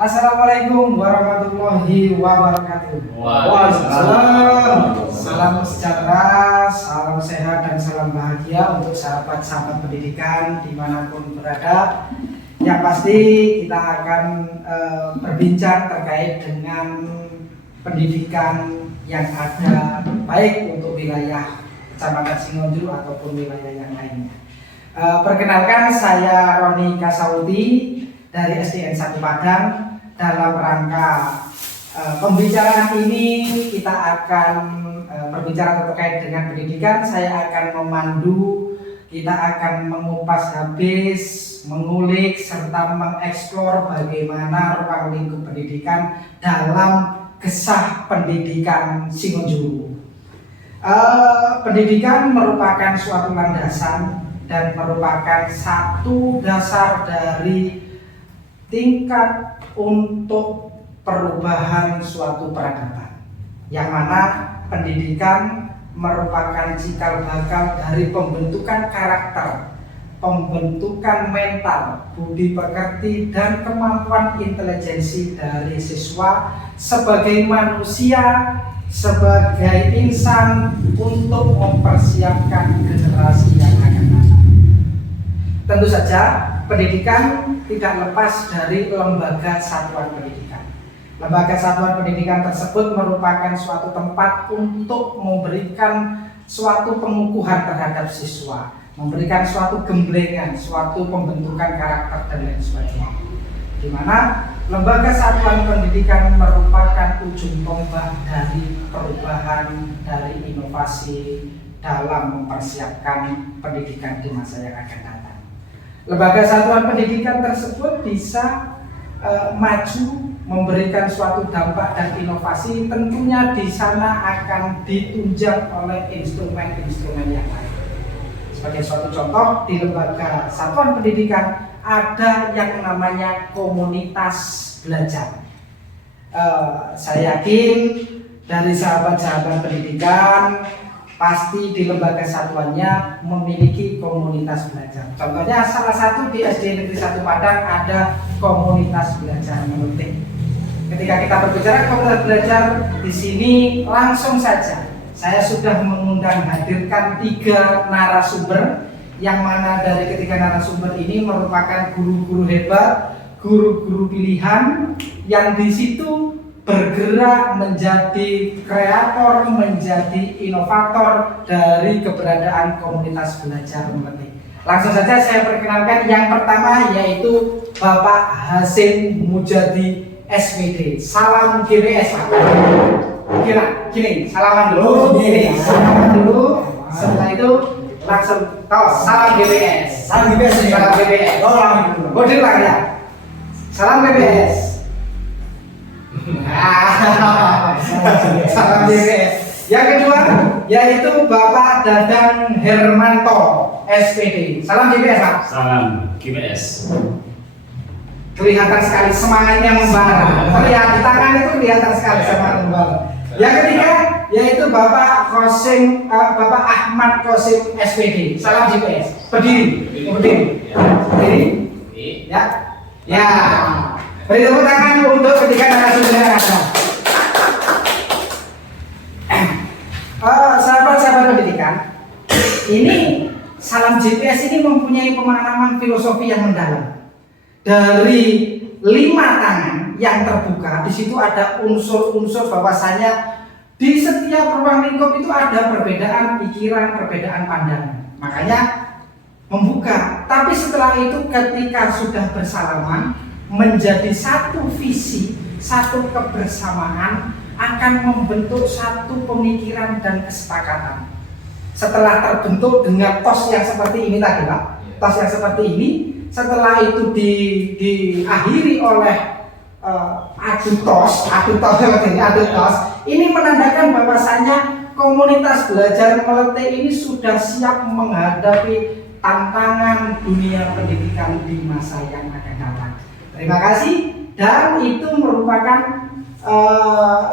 Assalamualaikum warahmatullahi wabarakatuh. Waalaikumsalam. Salam sejahtera, salam sehat dan salam bahagia untuk sahabat-sahabat pendidikan dimanapun berada. Yang pasti kita akan berbincang terkait dengan pendidikan yang ada baik untuk wilayah Kecamatan Singonjuru ataupun wilayah yang lainnya. Perkenalkan, saya Roni Kasauti dari SDN 1 Padang. Dalam rangka pembicaraan ini kita akan berbicara terkait dengan pendidikan. Saya akan memandu, kita akan mengupas habis, mengulik serta mengeksplor bagaimana ruang lingkup pendidikan dalam Gesah Pendidikan Singonjuru. Pendidikan merupakan suatu landasan dan merupakan satu dasar dari tingkat untuk perubahan suatu peradaban, yang mana pendidikan merupakan cikal bakal dari pembentukan karakter, pembentukan mental, budi pekerti, dan kemampuan intelijensi dari siswa sebagai manusia, sebagai insan untuk mempersiapkan generasi yang akan datang. Tentu saja pendidikan tidak lepas dari lembaga satuan pendidikan. Lembaga satuan pendidikan tersebut merupakan suatu tempat untuk memberikan suatu pengukuhan terhadap siswa, memberikan suatu gemblengan, suatu pembentukan karakter dan lain sebagainya. Di mana lembaga satuan pendidikan merupakan ujung tombak dari perubahan, dari inovasi dalam mempersiapkan pendidikan di masa yang akan datang. Lembaga satuan pendidikan tersebut bisa maju, memberikan suatu dampak dan inovasi, tentunya di sana akan ditunjang oleh instrumen-instrumen yang lain. Sebagai suatu contoh, di lembaga satuan pendidikan ada yang namanya komunitas belajar. Saya yakin dari sahabat-sahabat pendidikan pasti di lembaga satuannya memiliki komunitas belajar. Contohnya salah satu di SD Negeri 1 Padang ada komunitas belajar menutik. Ketika kita berbicara komunitas belajar di sini, langsung saja saya sudah mengundang hadirkan 3 narasumber, yang mana dari ketiga narasumber ini merupakan guru-guru hebat, guru-guru pilihan yang di situ bergerak menjadi kreator, menjadi inovator dari keberadaan komunitas belajar memetik. Langsung saja saya perkenalkan yang pertama, yaitu Bapak Hasim Mujadi SPD. Salam GBS, Pak. Gini, salaman dulu. Salaman dulu. Setelah itu langsung salam GBS. Salam GBS. Salam GBS. Bodir lah ya. Salam GBS. Salam GBS. Yang kedua yaitu Bapak Dadang Hermanto SPD. Salam GBS, Pak. Salam GBS. Kelihatan sekali semangatnya membara. Terlihat di tangan itu kelihatan sekali semangat membara. Yang ketiga yaitu Bapak Bapak Ahmad Kosim SPD. Salam GBS. Berdiri. Ya. Ya. Beri tepuk tangan untuk ketiga narasumber yang ada. Sahabat-sahabat pendidikan, ini Salam GPS ini mempunyai pemahaman filosofi yang mendalam. Dari 5 tangan yang terbuka, di situ ada unsur-unsur bahwasanya di setiap ruang lingkup itu ada perbedaan pikiran, perbedaan pandangan. Makanya membuka. Tapi setelah itu ketika sudah bersalaman, menjadi satu visi, satu kebersamaan, akan membentuk satu pemikiran dan kesepakatan. Setelah terbentuk dengan tos yang seperti ini tadi, Pak, tos yang seperti ini, setelah itu diakhiri oleh adu tos, ini menandakan bahwasanya komunitas belajar meletik ini sudah siap menghadapi tantangan dunia pendidikan di masa yang akan datang. Terima kasih, dan itu merupakan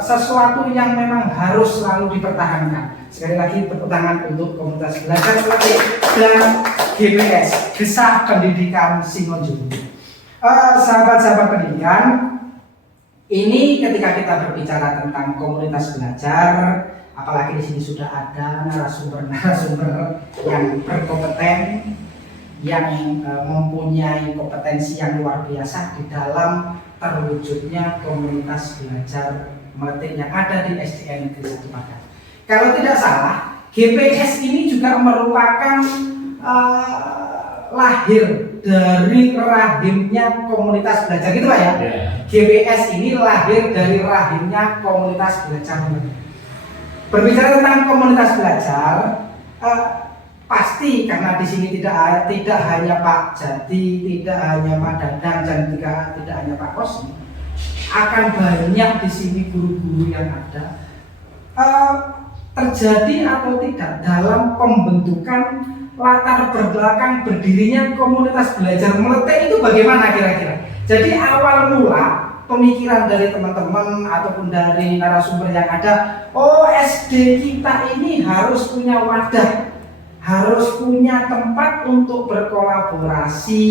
sesuatu yang memang harus selalu dipertahankan. Sekali lagi tepuk tangan untuk komunitas belajar meletik dan GPS, Gesah Pendidikan Singonjuru. Sahabat-sahabat pendidikan, Ini ketika kita berbicara tentang komunitas belajar, apalagi di sini sudah ada narasumber-narasumber yang berkompeten, yang mempunyai kompetensi yang luar biasa di dalam terwujudnya komunitas belajar melatih yang ada di SDN Negeri 1 Padang. Kalau tidak salah, GPS ini juga merupakan lahir dari rahimnya komunitas belajar, gitu Pak ya? Yeah. GPS ini lahir dari rahimnya komunitas belajar. Berbicara tentang komunitas belajar, pasti karena di sini tidak hanya Pak Jati, tidak hanya Pak Dadang, dan tidak hanya Pak Kosi, akan banyak di sini guru-guru yang ada. Terjadi atau tidak dalam pembentukan latar belakang berdirinya komunitas belajar Meletek itu bagaimana kira-kira? Jadi awal mula pemikiran dari teman-teman ataupun dari narasumber yang ada, SD kita ini harus punya wadah, harus punya tempat untuk berkolaborasi,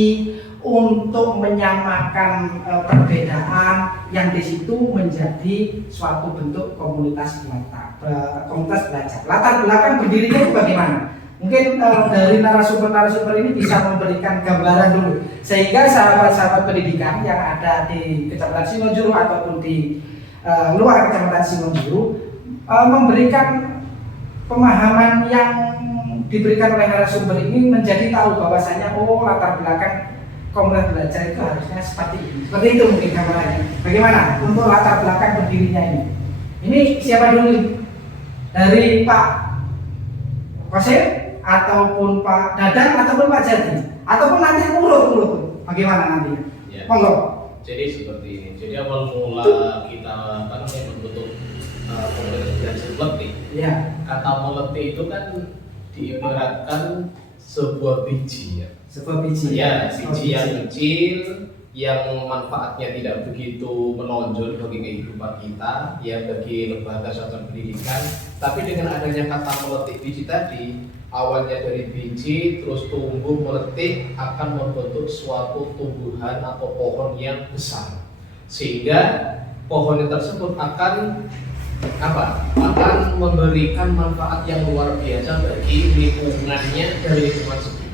untuk menyamakan perbedaan yang di situ menjadi suatu bentuk komunitas belajar. Latar belakang berdirinya itu bagaimana? Mungkin dari narasumber-narasumber ini bisa memberikan gambaran dulu, sehingga sahabat-sahabat pendidikan yang ada di Kecamatan Simojuru ataupun di luar Kecamatan Simojuru memberikan pemahaman yang diberikan oleh narasumber ini, menjadi tahu bahwasanya latar belakang komunitas belajar itu harusnya seperti ini. Seperti itu mungkin gambarannya. Bagaimana untuk latar belakang berdirinya ini? Ini siapa dulu? Dari Pak Kosim, ataupun Pak Dadang, ataupun Pak Jati, ataupun nanti urut. Bagaimana nanti? Ya. Monggo. Jadi seperti ini. Jadi awal mula kita membentuk komunitas belajar Meletik. Ya. Kata Meletik itu kan diibaratkan sebuah biji ya. Sebuah biji. Ya, biji yang kecil, yang manfaatnya tidak begitu menonjol bagi kehidupan kita, ya bagi lembaga satuan pendidikan. Tapi dengan adanya kata meletik biji tadi, awalnya dari biji terus tumbuh meletik akan membentuk suatu tumbuhan atau pohon yang besar, sehingga pohon tersebut akan akan memberikan manfaat yang luar biasa bagi lingkungannya dari lingkungan sekitar.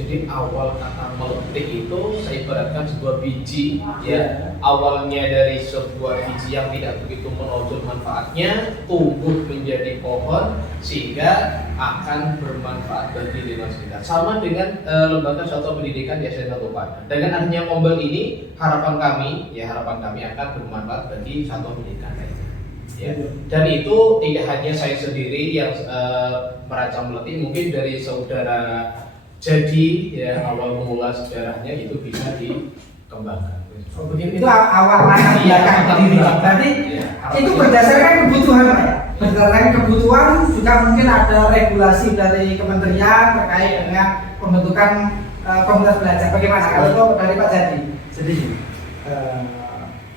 Jadi awal kata meletik itu saya ibaratkan sebuah biji, ya, awalnya dari sebuah biji yang tidak begitu menonjol manfaatnya, tumbuh menjadi pohon sehingga akan bermanfaat bagi lingkungan sekitar. Sama dengan lembaga satuan pendidikan di SDN 1 Padang. Dengan adanya mobil ini, harapan kami akan bermanfaat bagi satuan pendidikan lainnya. Ya. Dan itu tidak hanya saya sendiri yang merancang meletik, mungkin dari saudara. Jadi ya awal mula sejarahnya itu bisa dikembangkan. Begitu itu awal latar belakang berdiri. Berarti itu berdasarkan kebutuhan, Pak ya. Berdasarkan kebutuhan juga mungkin ada regulasi dari kementerian terkait dengan pembentukan komunitas belajar. Bagaimana kalau itu dari Pak Jadi? Jadi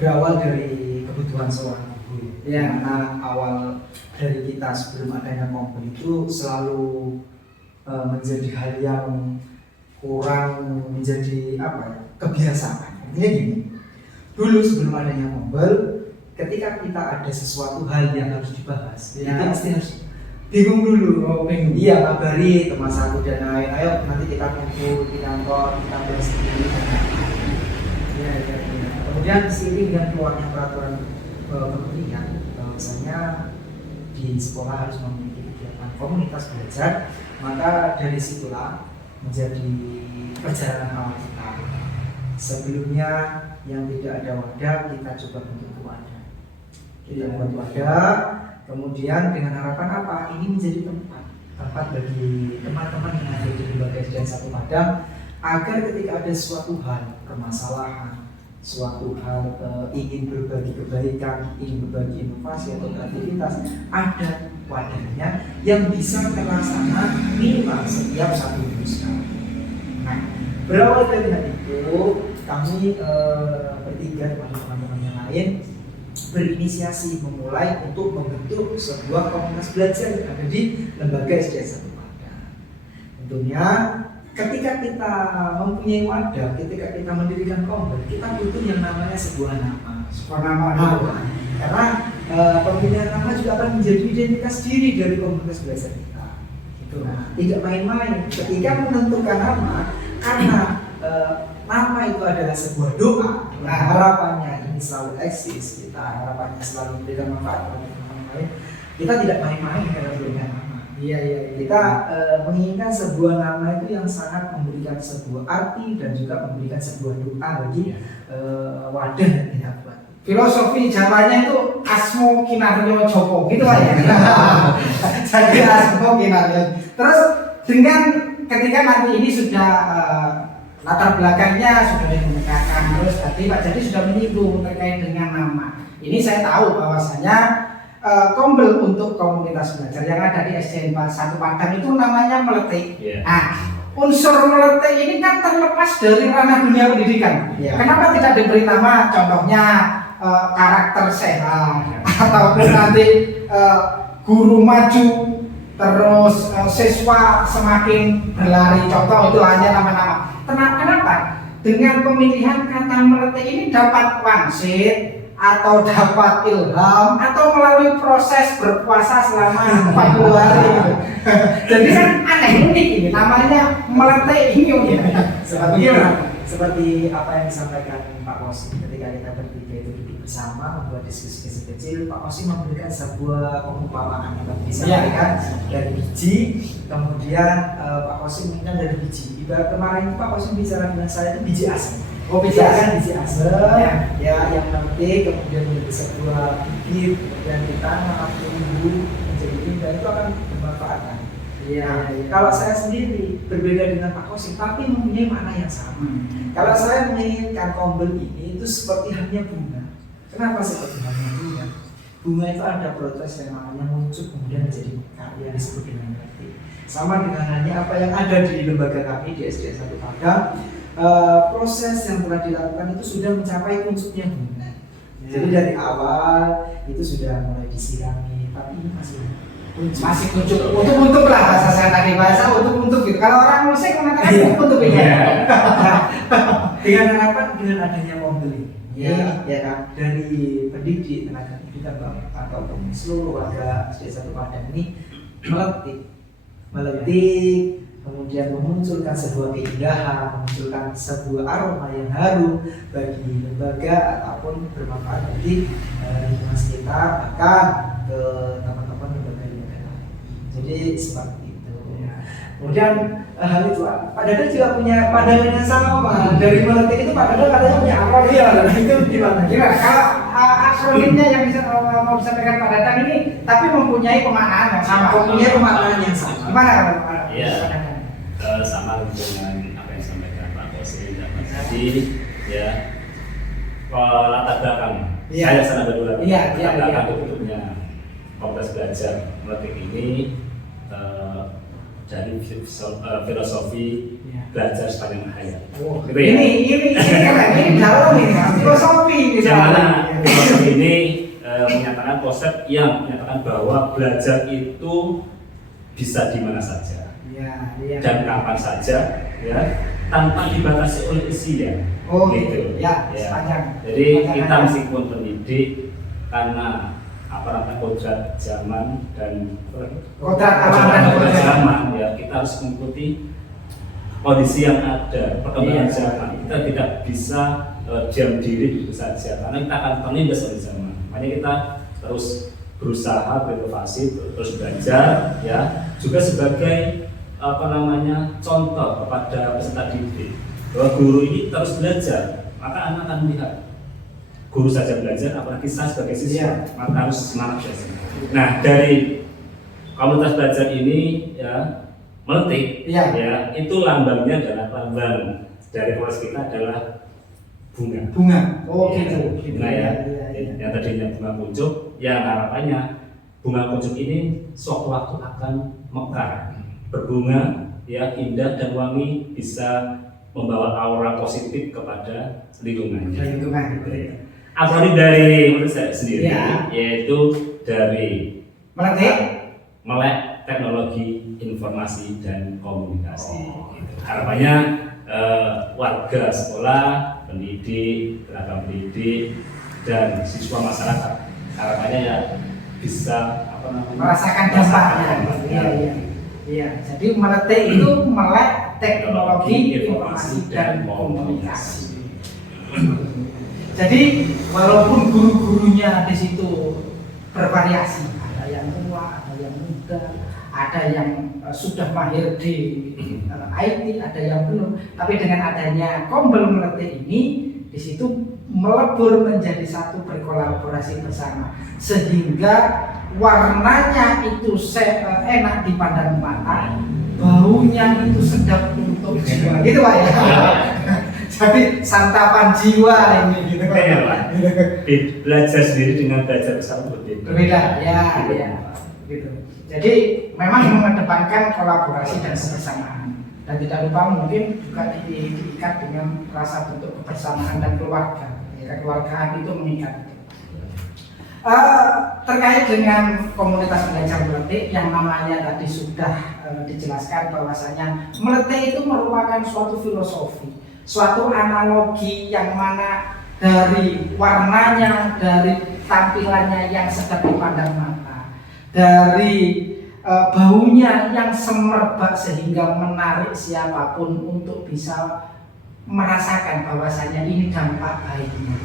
berawal dari kebutuhan seorang guru. Ya. Karena awal dari kita sebelum adanya kompol itu selalu menjadi hal yang kurang menjadi kebiasaan. Ini gini, dulu sebelum adanya kompol, ketika kita ada sesuatu hal yang harus dibahas, ya, itu pasti harus bingung dulu. Bingung. Iya, kabari teman aku dan lain, ayo nanti kita kumpul di kantor, kita bahas sendiri. Ya. Kemudian seiring dengan keluarnya peraturan kementerian, bahwasanya di sekolah harus memiliki kegiatan komunitas belajar, maka dari situlah menjadi perjalanan awal kita. Sebelumnya yang tidak ada wadah, kita coba bentuk wadah. Kita buat wadah, kemudian dengan harapan apa? Ini menjadi tempat bagi teman-teman yang ada di lembaga SDN 1 Padang, agar ketika ada suatu hal permasalahan, suatu hal ingin berbagi kebaikan, ingin berbagi inovasi atau kreativitas, ada wadahnya yang bisa terlaksana minimal setiap 1 minggu sekali. Nah, berawal dari hal itu, kami bertiga dengan teman-teman yang lain berinisiasi memulai untuk membentuk sebuah komunitas belajar yang ada di lembaga SDN 1 Padang. Tentunya ketika kita mempunyai wadah, ketika kita mendirikan kompol, kita butuh yang namanya sebuah nama. Sebuah nama. Karena pemilihan nama juga akan menjadi identitas diri dari komunitas belajar kita. Gitu. Nah, tidak main-main ketika menentukan nama, karena nama itu adalah sebuah doa. Nah, harapannya ini selalu eksis, kita harapannya selalu memberikan manfaat bagi orang lain. Kita tidak main-main dalam memberikan nama. Iya. Kita menginginkan sebuah nama itu yang sangat memberikan sebuah arti dan juga memberikan sebuah doa bagi wadah yang kita buat. Filosofi Jawanya itu Asmo Kinaryo Joko gitu lah ya. Jadi Asmo Kinaryo. Terus dengan ketika nanti ini sudah latar belakangnya sudah dikemukakan, terus tadi Pak Jadi sudah menyinggung terkait dengan nama. Ini saya tahu bahwasanya Kombel untuk komunitas belajar yang ada di SDN 1 Padang itu namanya Meletik. Nah, unsur Meletik ini kan terlepas dari ranah dunia pendidikan. Kenapa tidak diberi nama contohnya karakter sehat ataupun nanti guru maju terus siswa semakin berlari, contoh itu hanya nama-nama. Kenapa? Dengan pemilihan kata Meletik ini dapat wangsit atau dapat ilham atau melalui proses berpuasa selama 40 hari. Jadi kan aneh unik ini namanya Meletik ini. Seperti apa yang disampaikan Pak Kosim ketika kita bertiga itu duduk bersama membuat diskusi kecil, Pak Kosim memberikan sebuah perumpamaan yang disampaikan dari biji, kemudian Pak Kosim minta dari biji. Ibarat kemarin Pak Kosim bicara dengan saya itu biji asem. Biji asem, ya yang nanti kemudian menjadi sebuah bibit, kemudian ditanam, tumbuh menjadi indah, itu akan bermanfaat. Kalau saya sendiri berbeda dengan Pak Kosim, tapi mempunyai makna yang sama. Kalau saya menginginkan Kombel ini itu seperti hanya bunga. Kenapa seperti hanya bunga? Bunga itu ada proses yang namanya muncul kemudian menjadi karya yang disebut dengan meletik. Sama dengan halnya apa yang ada di lembaga kami di SDN 1 Padang. Proses yang telah dilakukan itu sudah mencapai kuncup bunga. Jadi dari awal itu sudah mulai disirami, tapi ini masih kuncup. Untuk lah bahasa saya tadi, bahasa untuk gitu. Kalau orang musik mengatakan untuk dengan harapan dengan adanya Kombel ini, ya kan, dari pendidik tenaga pendidikan atau seluruh warga SDN 1 Padang ini meletik, kemudian memunculkan sebuah keindahan, memunculkan sebuah aroma yang harum bagi lembaga ataupun bermanfaat bagi lingkungan sekitar, bahkan ke teman-teman lembaga lain. Jadi seperti itu. Kemudian hal itu Pak Dada juga punya pandangan yang sama. Dari Meletik itu Pak Dada katanya punya akronim. Itu gimana? Kira kalau akronimnya yang bisa mau disampaikan Pak Dadang ini, tapi mempunyai pemaknaan yang sama. Gimana kalau? Iya. Sama dengan apa yang disampaikan Pak Kosim dan Pak Jadi, ya. Latar belakang. Saya sana berdua. Latar belakang bentuknya komunitas belajar Meletik ini dari filosofi belajar sepanjang hayat. Gitu ya? Ini dalam ini filosofi. Filosofi ini menyatakan konsep yang menyatakan bahwa belajar itu bisa di mana saja dan kapan saja, ya, tanpa dibatasi oleh usia. Gitu. Sepanjang. Jadi kita meskipun pendidik karena aparatur kodrat zaman dan kodrat zaman, ya kita harus mengikuti kondisi yang ada, perkembangan zaman. Kita tidak bisa diam diri begitu saja karena kita akan terlindas oleh zaman. Makanya kita terus berusaha berinovasi, terus belajar, ya, juga sebagai contoh kepada peserta didik bahwa guru ini terus belajar, maka anak akan melihat guru saja belajar, apalagi saya sebagai siswa, maka harus semangat belajar. Nah, dari komunitas belajar ini, ya, Meletik, ya, itu lambangnya adalah lambang dari komunitas kita adalah bunga. Gitu. Bunga, ya. Yang tadinya bunga kuncup, yang harapannya bunga kuncup ini suatu waktu akan mekar, berbunga, ya, indah dan wangi, bisa membawa aura positif kepada lingkungannya. Akronim dari menurut saya sendiri, yaitu dari Melek Teknologi Informasi dan Komunikasi. Harapannya warga sekolah, pendidik, tenaga pendidik dan siswa masyarakat harapannya ya bisa merasakan dampaknya. Iya. Jadi melek itu melek teknologi informasi dan komunikasi. Jadi walaupun guru-gurunya di situ bervariasi, ada yang tua, ada yang muda, ada yang sudah mahir di IT, ada yang belum. Tapi dengan adanya Kombel Melete ini, di situ melebur menjadi satu, berkolaborasi bersama, sehingga warnanya itu enak dipandang mata, baunya itu sedap untuk jiwa, gitu Pak ya. Jadi santapan jiwa ini gitu ya, Pak. Belajar sendiri dengan belajar bersama berbeda ya, gitu. Jadi memang mengedepankan kolaborasi dan kebersamaan, dan tidak lupa mungkin juga diikat dengan rasa bentuk kebersamaan dan keluarga. Kekeluargaan itu mengikat. Terkait dengan komunitas belajar Melete yang namanya tadi sudah dijelaskan bahwasanya Melete itu merupakan suatu filosofi, suatu analogi yang mana dari warnanya, dari tampilannya yang sedap dipandang mata, dari baunya yang semerbak sehingga menarik siapapun untuk bisa merasakan bahwasanya ini dampak baiknya.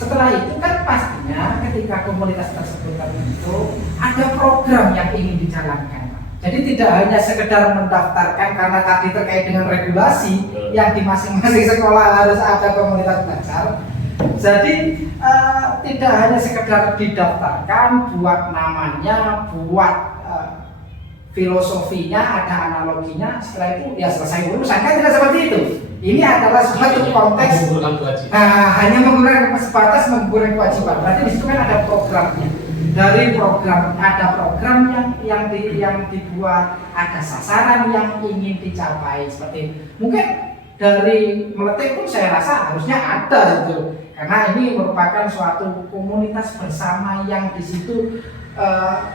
Setelah itu kan pastinya ketika komunitas tersebut terbentuk, ada program yang ingin dijalankan. Jadi tidak hanya sekedar mendaftarkan karena tadi terkait dengan regulasi yang di masing-masing sekolah harus ada komunitas belajar. Jadi tidak hanya sekedar didaftarkan, buat namanya, buat filosofinya, ada analoginya, setelah itu ya selesai urusan, kan tidak seperti itu. Ini adalah suatu konteks hanya menggunakan sebatas menggunakan kewajiban. Berarti di situ kan ada programnya. Dari program ada program yang dibuat, ada sasaran yang ingin dicapai. Seperti mungkin dari Melete pun saya rasa harusnya ada itu, karena ini merupakan suatu komunitas bersama yang di situ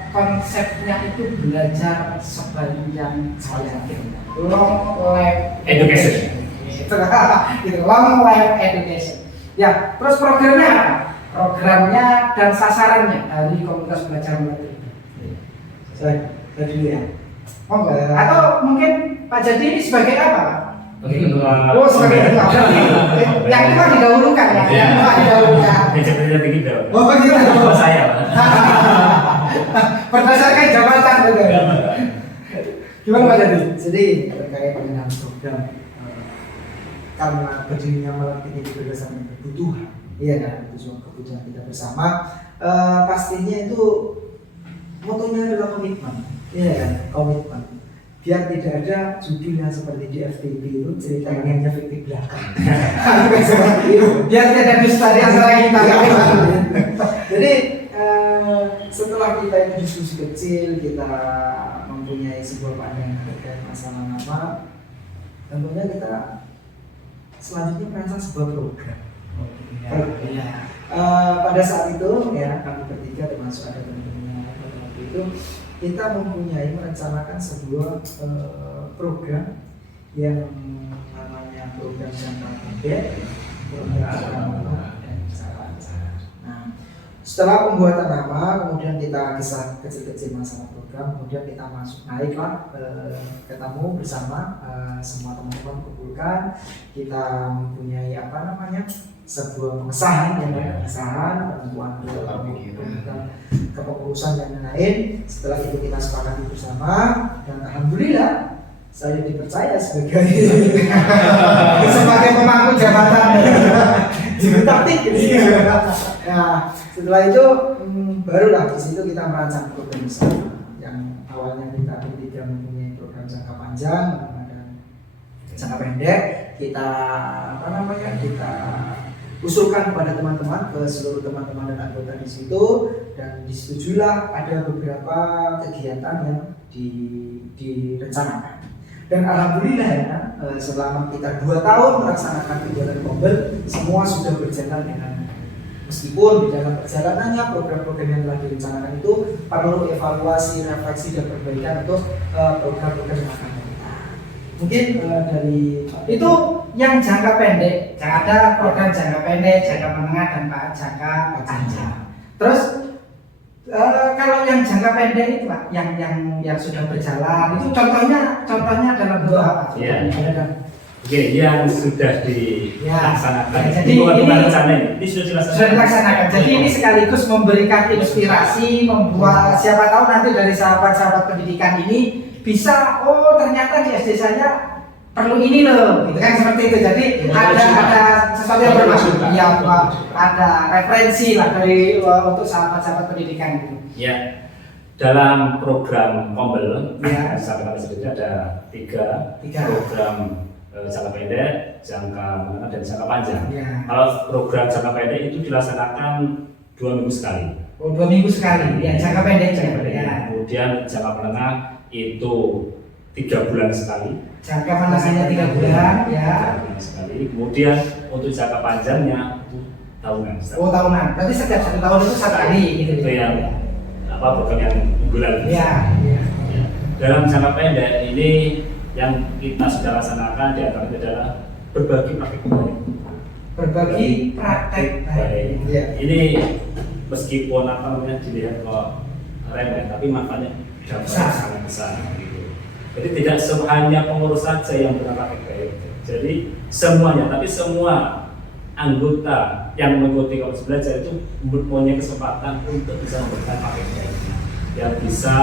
konsepnya itu belajar sepanjang saya long life education. Gitu, long life education. Ya, terus programnya apa? Programnya dan sasarannya dari komunitas belajar Melete. Saya dulu ya. Atau mungkin Pak Jadi ini sebagai apa, Pak? Sebagai ketua. Oh, sebagai ketua. Yang tua didahulukan ya. Yang tua didahulukan. Sepertinya begitu. Oh, begitu. Saya. Berdasarkan jabatan betul. Gimana Pak Jadi? Jadi terkait dengan program karena berdirinya Melete ini berdasarkan kebutuhan, iya kan, kebutuhan kita bersama, pastinya itu motonya adalah komitmen, iya kan, komitmen. Biar tidak ada judul yang seperti di FTP itu cerita ini hanya fiktif belakang. Biar tidak ada dusta di antara kita. Jadi setelah kita ini diskusi kecil, kita mempunyai sebuah pandangan terkait masalah nama, tentunya kita selanjutnya merancang sebuah program. Pada saat itu ya kami bertiga termasuk ada teman-teman pada waktu itu kita mempunyai merencanakan sebuah program yang namanya program jangka pendek, program dan cara. Nah, setelah pembuatan nama, kemudian kita kisah kecil-kecil masalah program, kemudian kita naiklah ketemu bersama semua teman-teman kumpulkan, kita mempunyai sebuah pengesahan penentuan kepengurusan dan lain-lain. Setelah itu kita sepakati bersama dan alhamdulillah saya dipercaya sebagai pemangku jabatan juru taktik. Nah, setelah itu barulah di situ kita merancang program bersama. Yang awalnya kita bertiga mempunyai program jangka panjang dan jangka pendek, kita kita usulkan kepada teman-teman, ke seluruh teman-teman dan anggota di situ, dan disetujuilah ada beberapa kegiatan yang direncanakan. Dan alhamdulillah ya, selama kita 2 tahun melaksanakan kegiatan Kombel, semua sudah berjalan dengan, meskipun di dalam perjalanannya program-program yang telah direncanakan itu perlu evaluasi, refleksi dan perbaikan untuk program-program yang akan datang. Mungkin dari itu yang jangka pendek, ada program jangka pendek, jangka menengah, dan jangka panjang. Terus kalau yang jangka pendek itu Pak, yang sudah berjalan itu contohnya dalam bentuk apa? Iya. Oke, yang sudah dilaksanakan. Ya, jadi ini sudah dilaksanakan. Jadi ini sekaligus memberikan inspirasi, membuat siapa tahu nanti dari sahabat-sahabat pendidikan ini bisa, oh ternyata di SD saya perlu ini loh, gitu kan, seperti itu. Jadi ada sesuatu yang bermakna, ya Pak, ada referensi lah dari untuk sahabat-sahabat pendidikan itu. Ya. Dalam program Kombel, ya, sahabat sendiri ada tiga program jangka pendek, jangka menengah, dan jangka panjang. Ya. Kalau program jangka pendek itu dilaksanakan 2 minggu sekali. Oh, 2 minggu sekali, ya jangka pendek. Ya. Kemudian jangka menengah itu 3 bulan sekali. Jangka menengahnya 3 bulan, ya. 3 bulan sekali. Kemudian untuk jangka panjangnya tahunan. Oh, tahunan. Berarti setiap 1 tahun itu 1 kali, gitu. Itu yang program yang bulan. Ya. Dalam jangka pendek ini yang kita sudah laksanakan diantaranya adalah berbagi praktek baik. Berbagi praktek baik. Ya. Ini meskipun dilihat kok remeh, tapi manfaatnya sangat besar. Gitu. Jadi tidak hanya pengurus saja yang berpraktek baik. Jadi semuanya, tapi semua anggota yang mengikuti kelas belajar itu mempunyai kesempatan untuk bisa memberikan praktek baik yang bisa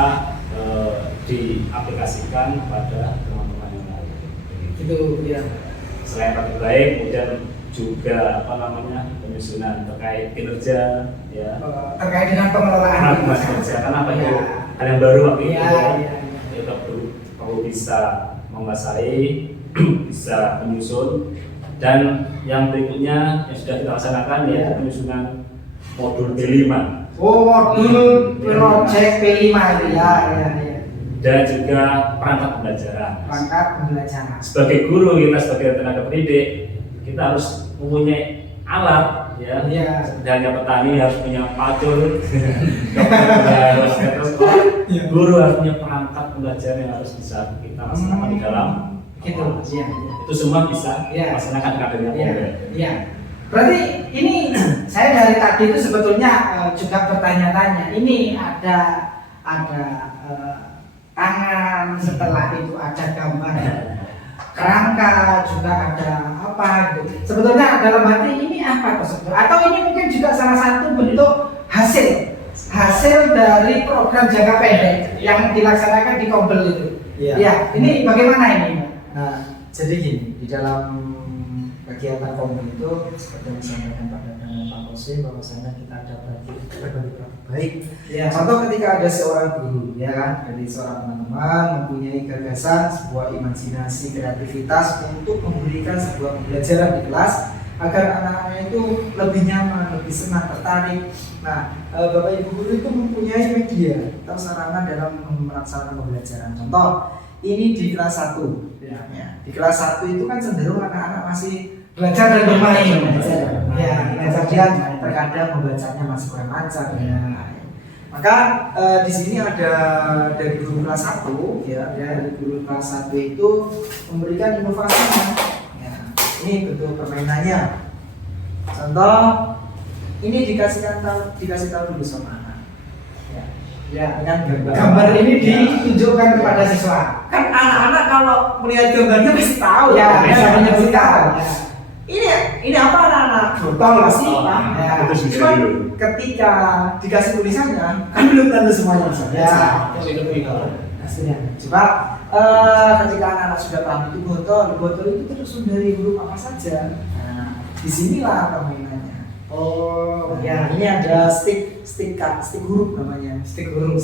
diaplikasikan pada teman-teman yang lain. Itu ya. Selain praktek baik, kemudian juga penyusunan terkait kinerja, ya. Terkait dengan pengelolaan kerja, karena apa itu hal yang baru waktu itu, ya. Perlu bisa menguasai, bisa menyusun, dan yang berikutnya yang sudah kita laksanakan yaitu penyusunan modul P5. Oh, modul project P5 itu ya. Dan juga perangkat pembelajaran. Sebagai guru, kita sebagai tenaga pendidik, kita harus mempunyai alat, ya. Seperti hanya petani harus punya pacul, harus guru harus punya perangkat pembelajaran yang harus bisa kita laksanakan di dalam. Itu semua bisa laksanakan dengan adanya Kombel. Berarti ini saya dari tadi itu sebetulnya juga bertanya-tanya. Ini ada tangan, setelah itu ada gambar kerangka, juga ada apa gitu. Sebetulnya dalam hati ini apa tersebut? Atau ini mungkin juga salah satu bentuk hasil dari program jangka pendek yang dilaksanakan di Kombel itu. Ya, ini bagaimana ini? Nah, jadi gini, di dalam kegiatan Kombel itu seperti yang disampaikan Pak Dadang dan Pak Kose, bahwasanya kita ada berbagi praktek baik. Ya. Contoh ketika ada seorang guru, ya kan, dari seorang teman-teman mempunyai gagasan, sebuah imajinasi, kreativitas untuk memberikan sebuah pembelajaran di kelas agar anak-anaknya itu lebih nyaman, lebih senang, tertarik. Nah, Bapak Ibu guru itu mempunyai media atau sarana dalam melaksanakan pembelajaran. Contoh, ini di kelas 1. Ya. Di kelas 1 itu kan cenderung anak-anak masih belajar dan bermain. Kemudian terkadang membacanya masih kurang lancar. Maka di sini ada dari guru kelas 1, dari guru kelas 1 itu memberikan inovasinya. Ini bentuk permainannya. Contoh, ini dikasih tahu dulu sama anak. Dengan gambar ini ditunjukkan kepada siswa. Kan anak-anak kalau melihat gambarnya pasti tahu. Bisa menyebutkan. Ini apa anak-anak? Botol pasti Pak. Cuma ketika dikasih tulisannya kan belum tentu semuanya bisa baca. Coba ketika anak-anak sudah paham itu botol itu tersusun dari huruf apa saja. Nah, disinilah permainannya. Ini ada stick huruf namanya. Stick huruf.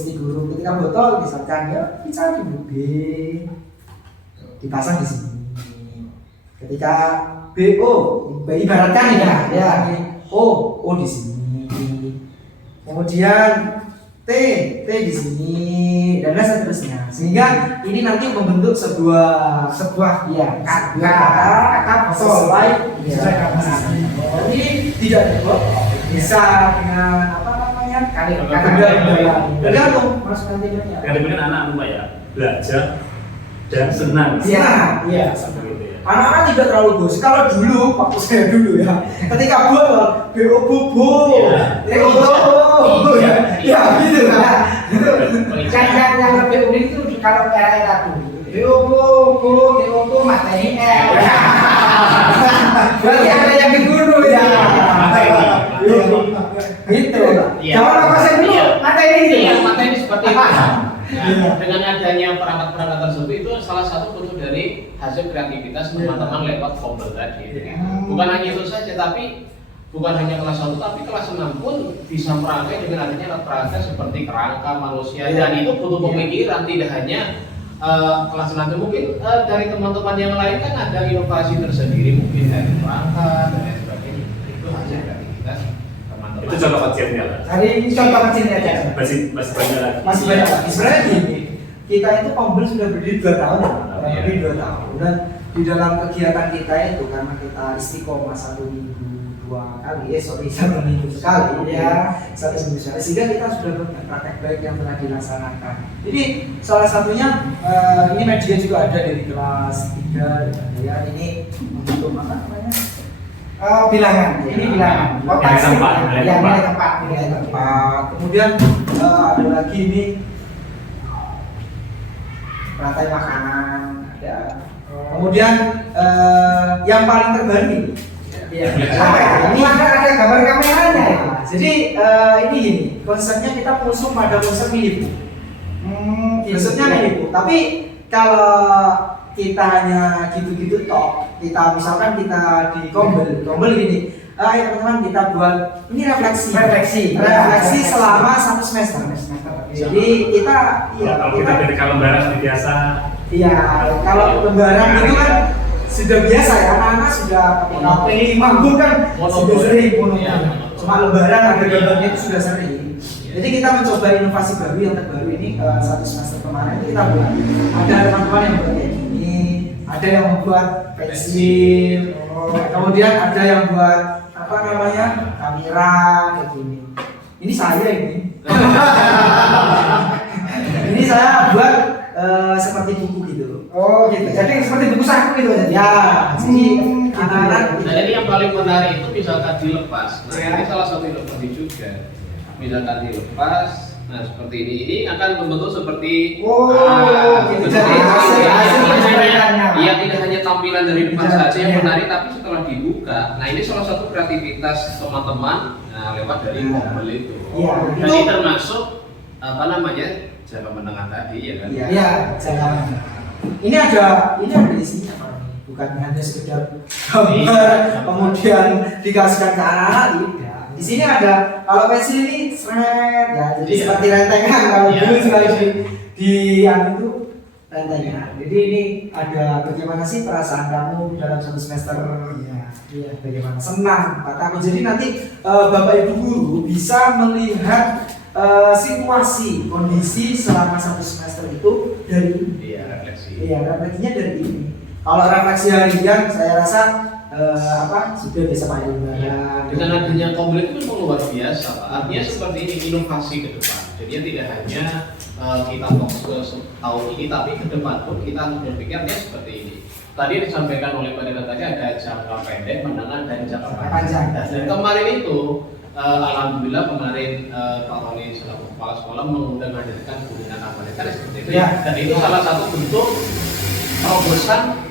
Ketika botol misalkan ya bicara di huruf B, dipasang di sini. Ketika BO, ibaratkan O di sini. Kemudian T di sini dan seterusnya. Sehingga ini nanti membentuk sebuah kata sesuai Ini tidak dibuat bisa dengan tergantung Mas nantinya. Kadang-kadang anak ya belajar dan senang. Iya. Seperti itu ya. Anak-anak tidak terlalu bos. Kalau dulu, waktu saya dulu ya, ketika botol, BO bobo, Iya. ya gitu kan. Kan yang lebih unik itu kalau era-era dulu. Diopo, materi L. Berarti ada yang dibunuh ya. Gitu. Iya. Zaman apa saya dulu materi gitu. Iya, materi seperti itu. Nah, dengan adanya perangkat-perangkat tersebut itu salah satu bentuk dari hasil kreativitas teman-teman lewat Fobel tadi. Bukan hanya itu saja, tapi bukan hanya kelas 1 tapi kelas 6 pun bisa merangkai dengan adanya alat peraga seperti kerangka manusia, dan itu butuh pemikiran, tidak hanya kelas 6 mungkin dari teman-teman yang lain kan ada inovasi tersendiri mungkin dari perangkat dan lain sebagainya. Itu hasil kreativitas teman-teman. Itu contoh kecilnya lah. Hari ini contoh kecilnya aja. Masih banyak lagi. Masih banyak lagi. Sebenarnya gini, kita itu Pembel sudah berdiri 2 tahun ya, lebih 2 tahun. Dan di dalam kegiatan kita itu karena kita istiqomah 1 minggu 2 kali, 1 minggu sekali ya, 1 minggu sekali, sehingga kita sudah banyak praktek baik yang telah dilaksanakan. Jadi salah satunya ini media juga ada dari kelas 3 ya, ini untuk apa namanya? Bilangan. Ini bilangan. Nilai tempat, Ya, nilai tempat. Kemudian ada lagi ini rantai makanan ada. Kemudian yang paling terbaru ini. Iya. Ini ada gambar kameranya ya. Jadi ini gini, konsepnya kita mengusung pada konsep Milibu. Konsepnya Milibu. Tapi kalau kita hanya gitu-gitu toh, kita misalkan kita di Kombel gini. Ayo teman-teman kita buat ini refleksi selama 1 semester. Jadi kita Kalau kita ketika lembaran biasa. Iya, kalau lembaran itu kan sudah biasa ya, anak-anak sudah KP manggung kan sudah sering monopoli. Cuma lebaran ada gambarnya itu sudah sering. Jadi kita mencoba inovasi baru yang terbaru ini 1 semester kemarin itu kita buat. Ada teman-teman yang buat kayak gini, ada yang membuat pensil, kemudian ada yang buat apa namanya kamera kayak gini. Ini saya ini. Ini saya buat seperti buku gitu. Oh gitu. Jadi seperti buku saku gitu aja. Ya, jadi anak-anak. Nah, jadi yang paling menarik itu misalkan dilepas. Nah, ini salah satu inovasi juga. Misalkan dilepas, nah seperti ini akan membentuk seperti gitu. Jadi iya, tidak hanya tampilan dari depan saja yang menarik, tapi setelah dibuka, nah ini salah satu kreativitas teman-teman lewat dari mobil itu. Iya. Dan ini termasuk apa namanya jangka menengah tadi ya kan? Iya, jangan. Ini ada isinya Pak. Bukan hanya sekedar gambar kemudian dikasihkan ke anak-anak, tidak. Di sini ada kalau pensil ini seret ya, jadi seperti rentengan kalau dulu sekali di yang itu rentengan. Jadi ini ada bagaimana sih perasaan kamu dalam 1 semester ya, bagaimana senang kataku. Jadi nanti Bapak Ibu guru bisa melihat situasi kondisi selama 1 semester itu dari ini. Iya, refleksi. Iya, refleksinya dari ini. Kalau refleksi harian, saya rasa sudah bisa pakai lembaran. Dengan adanya komplit itu memang luar biasa, Pak. Artinya seperti ini inovasi ke depan. Jadi tidak hanya kita fokus ke tahun ini, tapi ke depan pun kita harus berpikirnya seperti ini. Tadi disampaikan oleh Pak Dekan tadi ada jangka pendek, menengah, dan jangka panjang. Dan kemarin itu alhamdulillah kemarin Pak Roni selaku kepala sekolah mengundang hadirkan kunjungan amanah seperti itu. Ya. Dan itu salah satu bentuk terobosan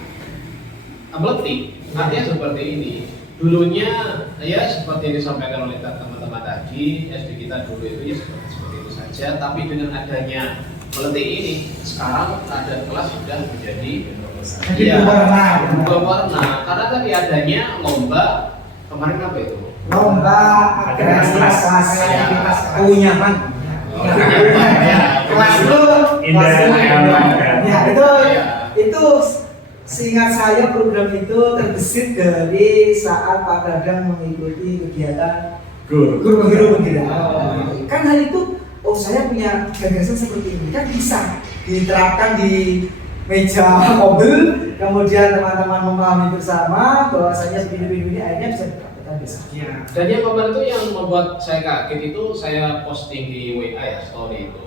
meletik. Artinya seperti ini. Dulunya ya seperti yang disampaikan oleh teman-teman tadi, SD kita dulu itu ya seperti itu saja. Tapi dengan adanya meletik ini, sekarang ada kelas sudah menjadi berubah warna. Karena tadi adanya lomba kemarin apa itu? Lomba kreativitas Kunyaman. kelas itu itu seingat saya program itu terbesit dari saat Pak Dadang mengikuti kegiatan guru penggerak. Kan hal itu, saya punya gagasan seperti ini, kan bisa diterapkan di meja mobil, kemudian teman-teman memahami bersama bahwasanya begini akhirnya bisa diterapkan besok. Dan yang kemarin itu yang membuat saya kaget itu saya posting di WA ya story itu.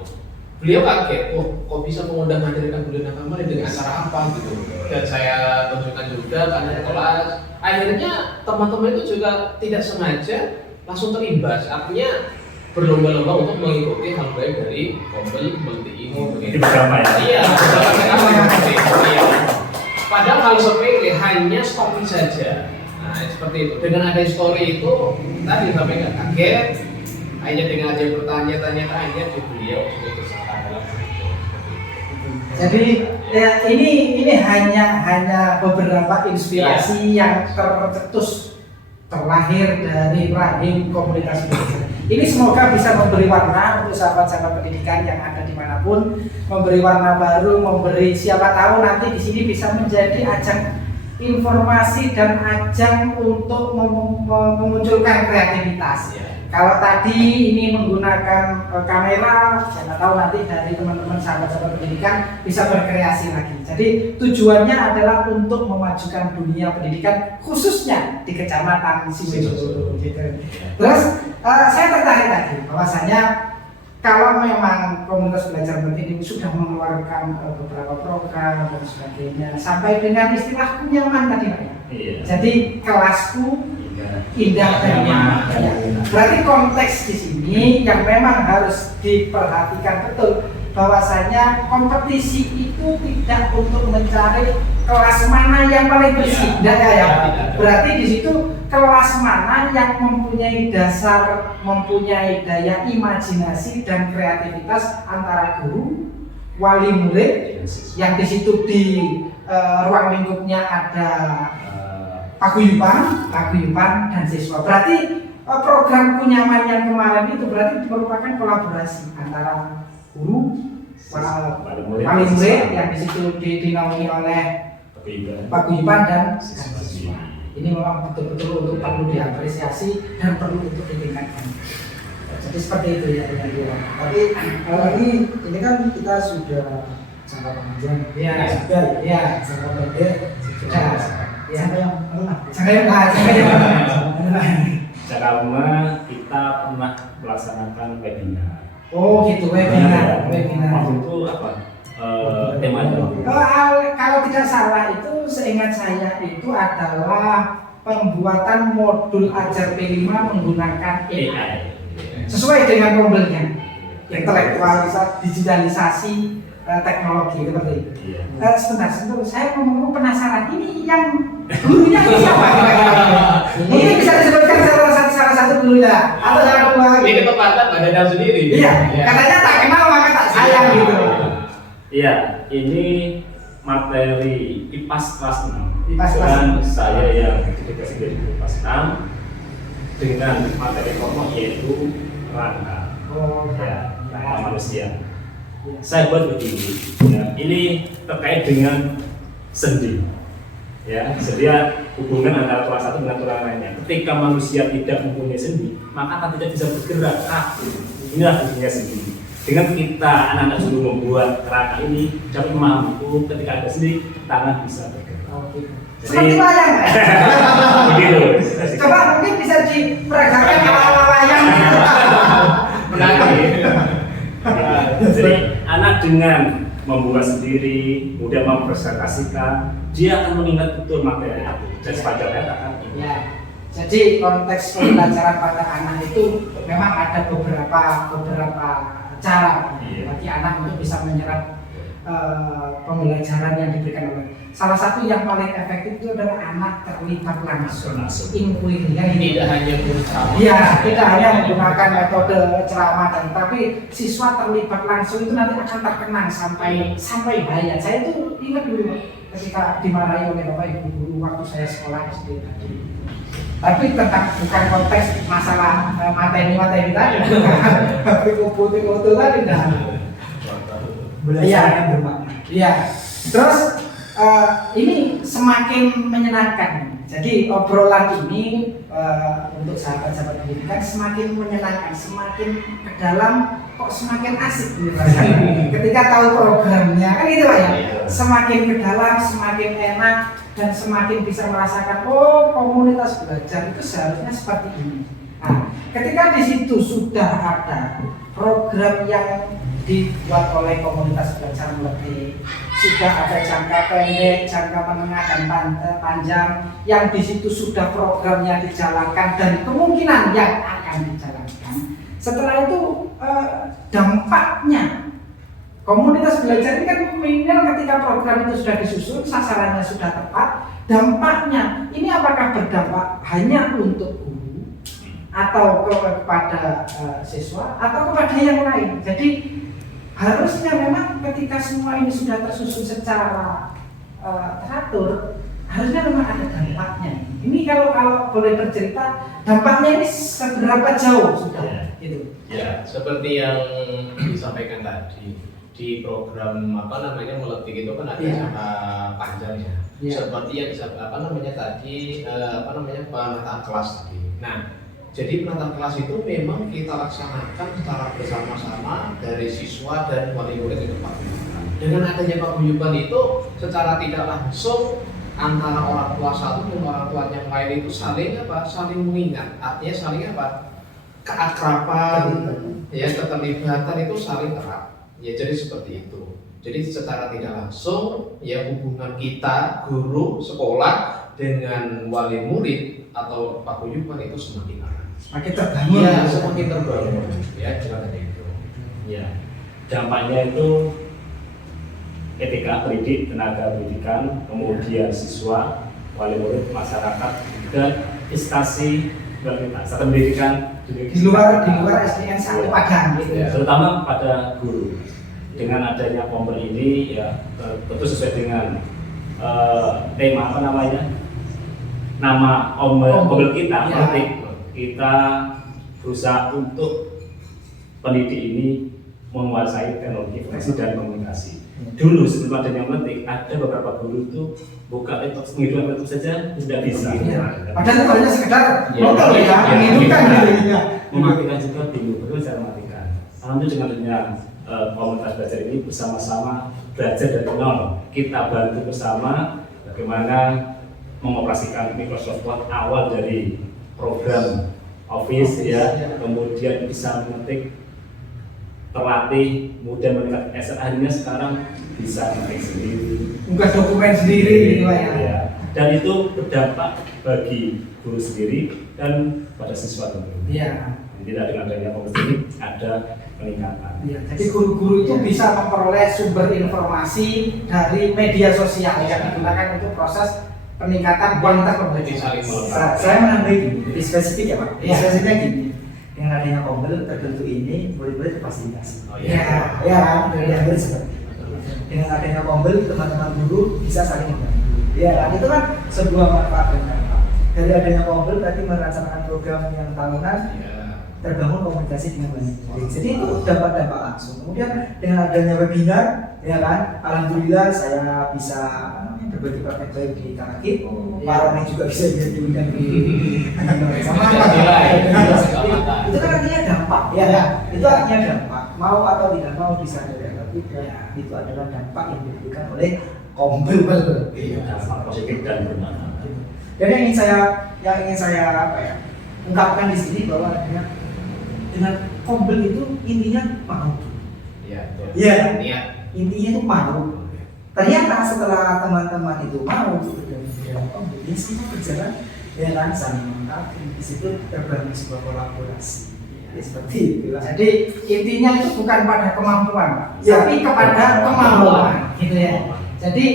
beliau kaget, kok bisa mengundang hadirin budaya agama dengan acara apa gitu. Dan saya tunjukkan juga karena kelas. Akhirnya teman-teman itu juga tidak sengaja langsung terimbas. Artinya berlomba-lomba untuk mengikuti hal baik dari Kombel Multi ini. Itu bersama ya? Iya, iya. Padahal hal sepele hanya stopping saja. Nah, seperti itu. Dengan ada story itu tadi sampai nggak kaget. Hanya dengan ada bertanya-tanya akhirnya beliau sudah berserta dalam itu. Jadi ya, ini hanya beberapa inspirasi yang tercetus terlahir dari rahim komunitas belajar. Ini semoga bisa memberi warna untuk sahabat-sahabat pendidikan yang ada dimanapun, memberi warna baru, memberi siapa tahu nanti di sini bisa menjadi ajang informasi dan ajang untuk memunculkan kreativitas. Kalau tadi ini menggunakan kamera, saya nggak tahu nanti dari teman-teman sahabat-sahabat pendidikan bisa berkreasi lagi. Jadi tujuannya adalah untuk memajukan dunia pendidikan khususnya di Kecamatan Sidoarjo. Gitu. Terus saya tertarik tadi bahwasanya kalau memang komunitas belajar pendidik sudah mengeluarkan beberapa program dan sebagainya, sampai dengan istilah kunyaman tadi Pak ya. Iya. Jadi kelasku indah dan nyaman. Berarti konteks di sini yang memang harus diperhatikan betul bahwasanya kompetisi itu tidak untuk mencari kelas mana yang paling bersih, ya. Berarti di situ kelas mana yang mempunyai dasar, mempunyai daya imajinasi dan kreativitas antara guru, wali murid, yang di situ di ruang lingkupnya ada paguyuban dan siswa. Berarti program kunyaman yang kemarin itu berarti merupakan kolaborasi antara guru, wali murid yang di situ dinaungi oleh paguyuban dan siswa. Ini memang betul-betul untuk perlu diapresiasi dan perlu untuk ditingkatkan. Jadi seperti itu ya. Tapi ini kan kita sudah jangka panjang, ya, jangka pendek, jangka yang menengah. Secara umum kita pernah melaksanakan webinar. Oh gitu, webinar. Waktu itu apa? Temanya? Kalau tidak salah itu seingat saya itu adalah pembuatan modul ajar P5 menggunakan AI. Sesuai dengan modelnya, intelektualisasi, digitalisasi teknologi seperti itu. Sebentar, saya ngomong penasaran. Ini yang gurunya siapa? Mungkin bisa disebutkan salah satu gurunya atau salah dua. Ini ketepatan Mbak Dadang sendiri. Iya, katanya tak kenal maka tak sayang gitu. Iya, ini materi IPAS kelas 6. Dan saya yang dedikasi dari IPAS 6 dengan materi pokok yaitu rangka. Rangka manusia. Saya buat begini, ya, ini terkait dengan sendi, ya, sedia hubungan antara tulang satu dengan tulang lainnya. Ketika manusia tidak mempunyai sendi, maka akan tidak bisa bergerak. Inilah fungsinya sendi. Dengan kita anak-anak dulu membuat rangka ini dapat mampu ketika ada sendi, tangan bisa bergerak. Seperti wayang. Begitu. Coba mungkin bisa diperagakan ala wayang. Menarik. Jadi anak dengan membuat sendiri, mudah mempresentasikan, dia akan mengingat betul materi itu. Dan sepanjang katakan ini. Ya. Jadi konteks pembelajaran pada anak itu memang ada beberapa cara bagi anak untuk bisa menyerap pembelajaran yang diberikan oleh. Salah satu yang paling efektif itu adalah anak terlibat langsung. Inquiry kan ini. Tidak hanya berusaha. Iya, tidak hanya menggunakan metode ceramah tapi siswa terlibat langsung itu nanti akan terkenang sampai bahaya. Saya itu ingat dulu ketika dimarahi oleh bapak ibu guru waktu saya sekolah SD tadi. Tapi tentang bukan konteks masalah materi tadi, tapi foto tadi dah. Iya, bermakna. Iya. Terus ini semakin menyenangkan. Jadi obrolan ini untuk sahabat-sahabat pendidikan semakin menyenangkan, semakin ke dalam kok semakin asik gitu rasanya. Ketika tahu programnya kan itu Pak ya. Semakin ke dalam, semakin enak dan semakin bisa merasakan komunitas belajar itu seharusnya seperti ini. Nah, ketika di situ sudah ada program yang dibuat oleh komunitas belajar meletik. Sudah ada jangka pendek, jangka menengah dan panjang yang di situ sudah programnya dijalankan dan kemungkinan yang akan dijalankan. Setelah itu dampaknya komunitas belajar ini kan menginginkan ketika program itu sudah disusun, sasarannya sudah tepat, dampaknya ini apakah berdampak hanya untuk guru atau kepada siswa atau kepada yang lain. Jadi harusnya memang ketika semua ini sudah tersusun secara teratur, harusnya memang ada dampaknya. Ini kalau boleh bercerita, dampaknya ini seberapa jauh sudah gitu. Ya, seperti yang disampaikan tadi di program meletik itu kan ada jangka panjangnya. Seperti yang tadi penataan kelas tadi. Nah, jadi penataan kelas itu memang kita laksanakan secara bersama-sama dari siswa dan wali murid itu paguyuban. Dengan adanya paguyuban itu secara tidak langsung antara orang tua satu dan orang tua yang lain itu saling mengingat. Artinya saling keakraban, ya keterlibatan itu saling erat. Ya jadi seperti itu. Jadi secara tidak langsung ya hubungan kita guru sekolah dengan wali murid atau paguyuban itu semakin erat. Semakin terbangun. Ya, semakin terbangun. Ya, seperti itu. Ya, dampaknya itu etika pendidik, tenaga pendidikan, kemudian siswa, wali murid, masyarakat, dan instansi pendidikan di luar SDN satu Padang gitu. Ya, terutama pada guru. Dengan adanya Kombel ini ya tentu sesuai dengan tema nama Kombel kita, kita berusaha untuk pendidik ini menguasai teknologi informasi dan komunikasi. Dulu sebelum adanya meletik, ada beberapa guru itu buka laptop, menghidupkan laptop saja tidak bisa. Padahal itu hanya sekedar motor ya, menghidupkan gitu ya. Mematikan juga bingung, betul cara mematikan. Alhamdulillah dengan komunitas belajar ini bersama-sama belajar dari nol. Kita bantu bersama bagaimana mengoperasikan Microsoft Word awal dari program Office ya, kemudian bisa mengetik, terlatih, kemudian meningkat akhirnya sekarang bisa mengetik sendiri, buka dokumen sendiri gitu ya. Dan itu berdampak bagi guru sendiri dan pada siswa tentunya. Iya. Tidak dengan adanya komunitas ini ada peningkatan. Iya, jadi guru-guru itu bisa memperoleh sumber informasi dari media sosial yang digunakan untuk proses peningkatan kualitas pembelajaran. Saya menambahi lebih spesifik ya Pak. Spesifiknya gini, dengan adanya Kombel terbentuk ini murid-murid terfasilitasi. Ya, murid seperti itu. Dengan adanya Kombel teman-teman guru bisa saling membantu. Ya, itu kan sebuah manfaat dan dampak. Dari adanya Kombel tadi merancangkan program yang tahunan. Terbangun komunikasi dengan banyak. Jadi itu dampak-dampak langsung. Kemudian dengan adanya webinar, ya kan, alhamdulillah saya bisa berbagi praktek baik di Kanakit. Pak Roni juga bisa diundang di sama. Itu kan artinya dampak, ya kan? Itu artinya dampak. Mau atau tidak mau bisa ada tapi itu adalah dampak yang diberikan oleh Kombel. Dampak positif dan bermanfaat. Dan yang ingin saya ungkapkan di sini bahwa dengan Kombel itu intinya mau. Iya. Intinya itu mau. Ternyata setelah teman-teman itu mau dalam Kombel, ini semua berjalan dengan saling melengkapi. Di situ terbangun sebuah kolaborasi. Ya, seperti itu. Jadi intinya itu bukan pada kemampuan, tapi kepada kemauan, gitu ya. Jadi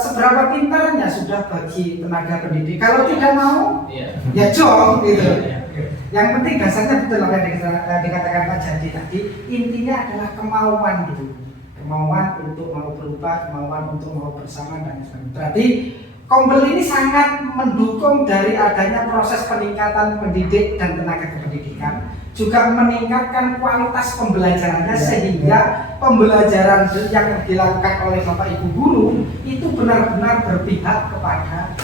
seberapa pintarnya sudah bagi tenaga pendidik. Kalau tidak mau, ya jong gitu. Yang penting dasarnya betul apa yang dikatakan Pak Jadi tadi, intinya adalah kemauan dulu, kemauan untuk mau berubah, kemauan untuk mau bersama dan sebagainya. Berarti Kombel ini sangat mendukung dari adanya proses peningkatan pendidik dan tenaga kependidikan, juga meningkatkan kualitas pembelajarannya sehingga pembelajaran yang dilakukan oleh Bapak Ibu guru itu benar-benar berpihak kepada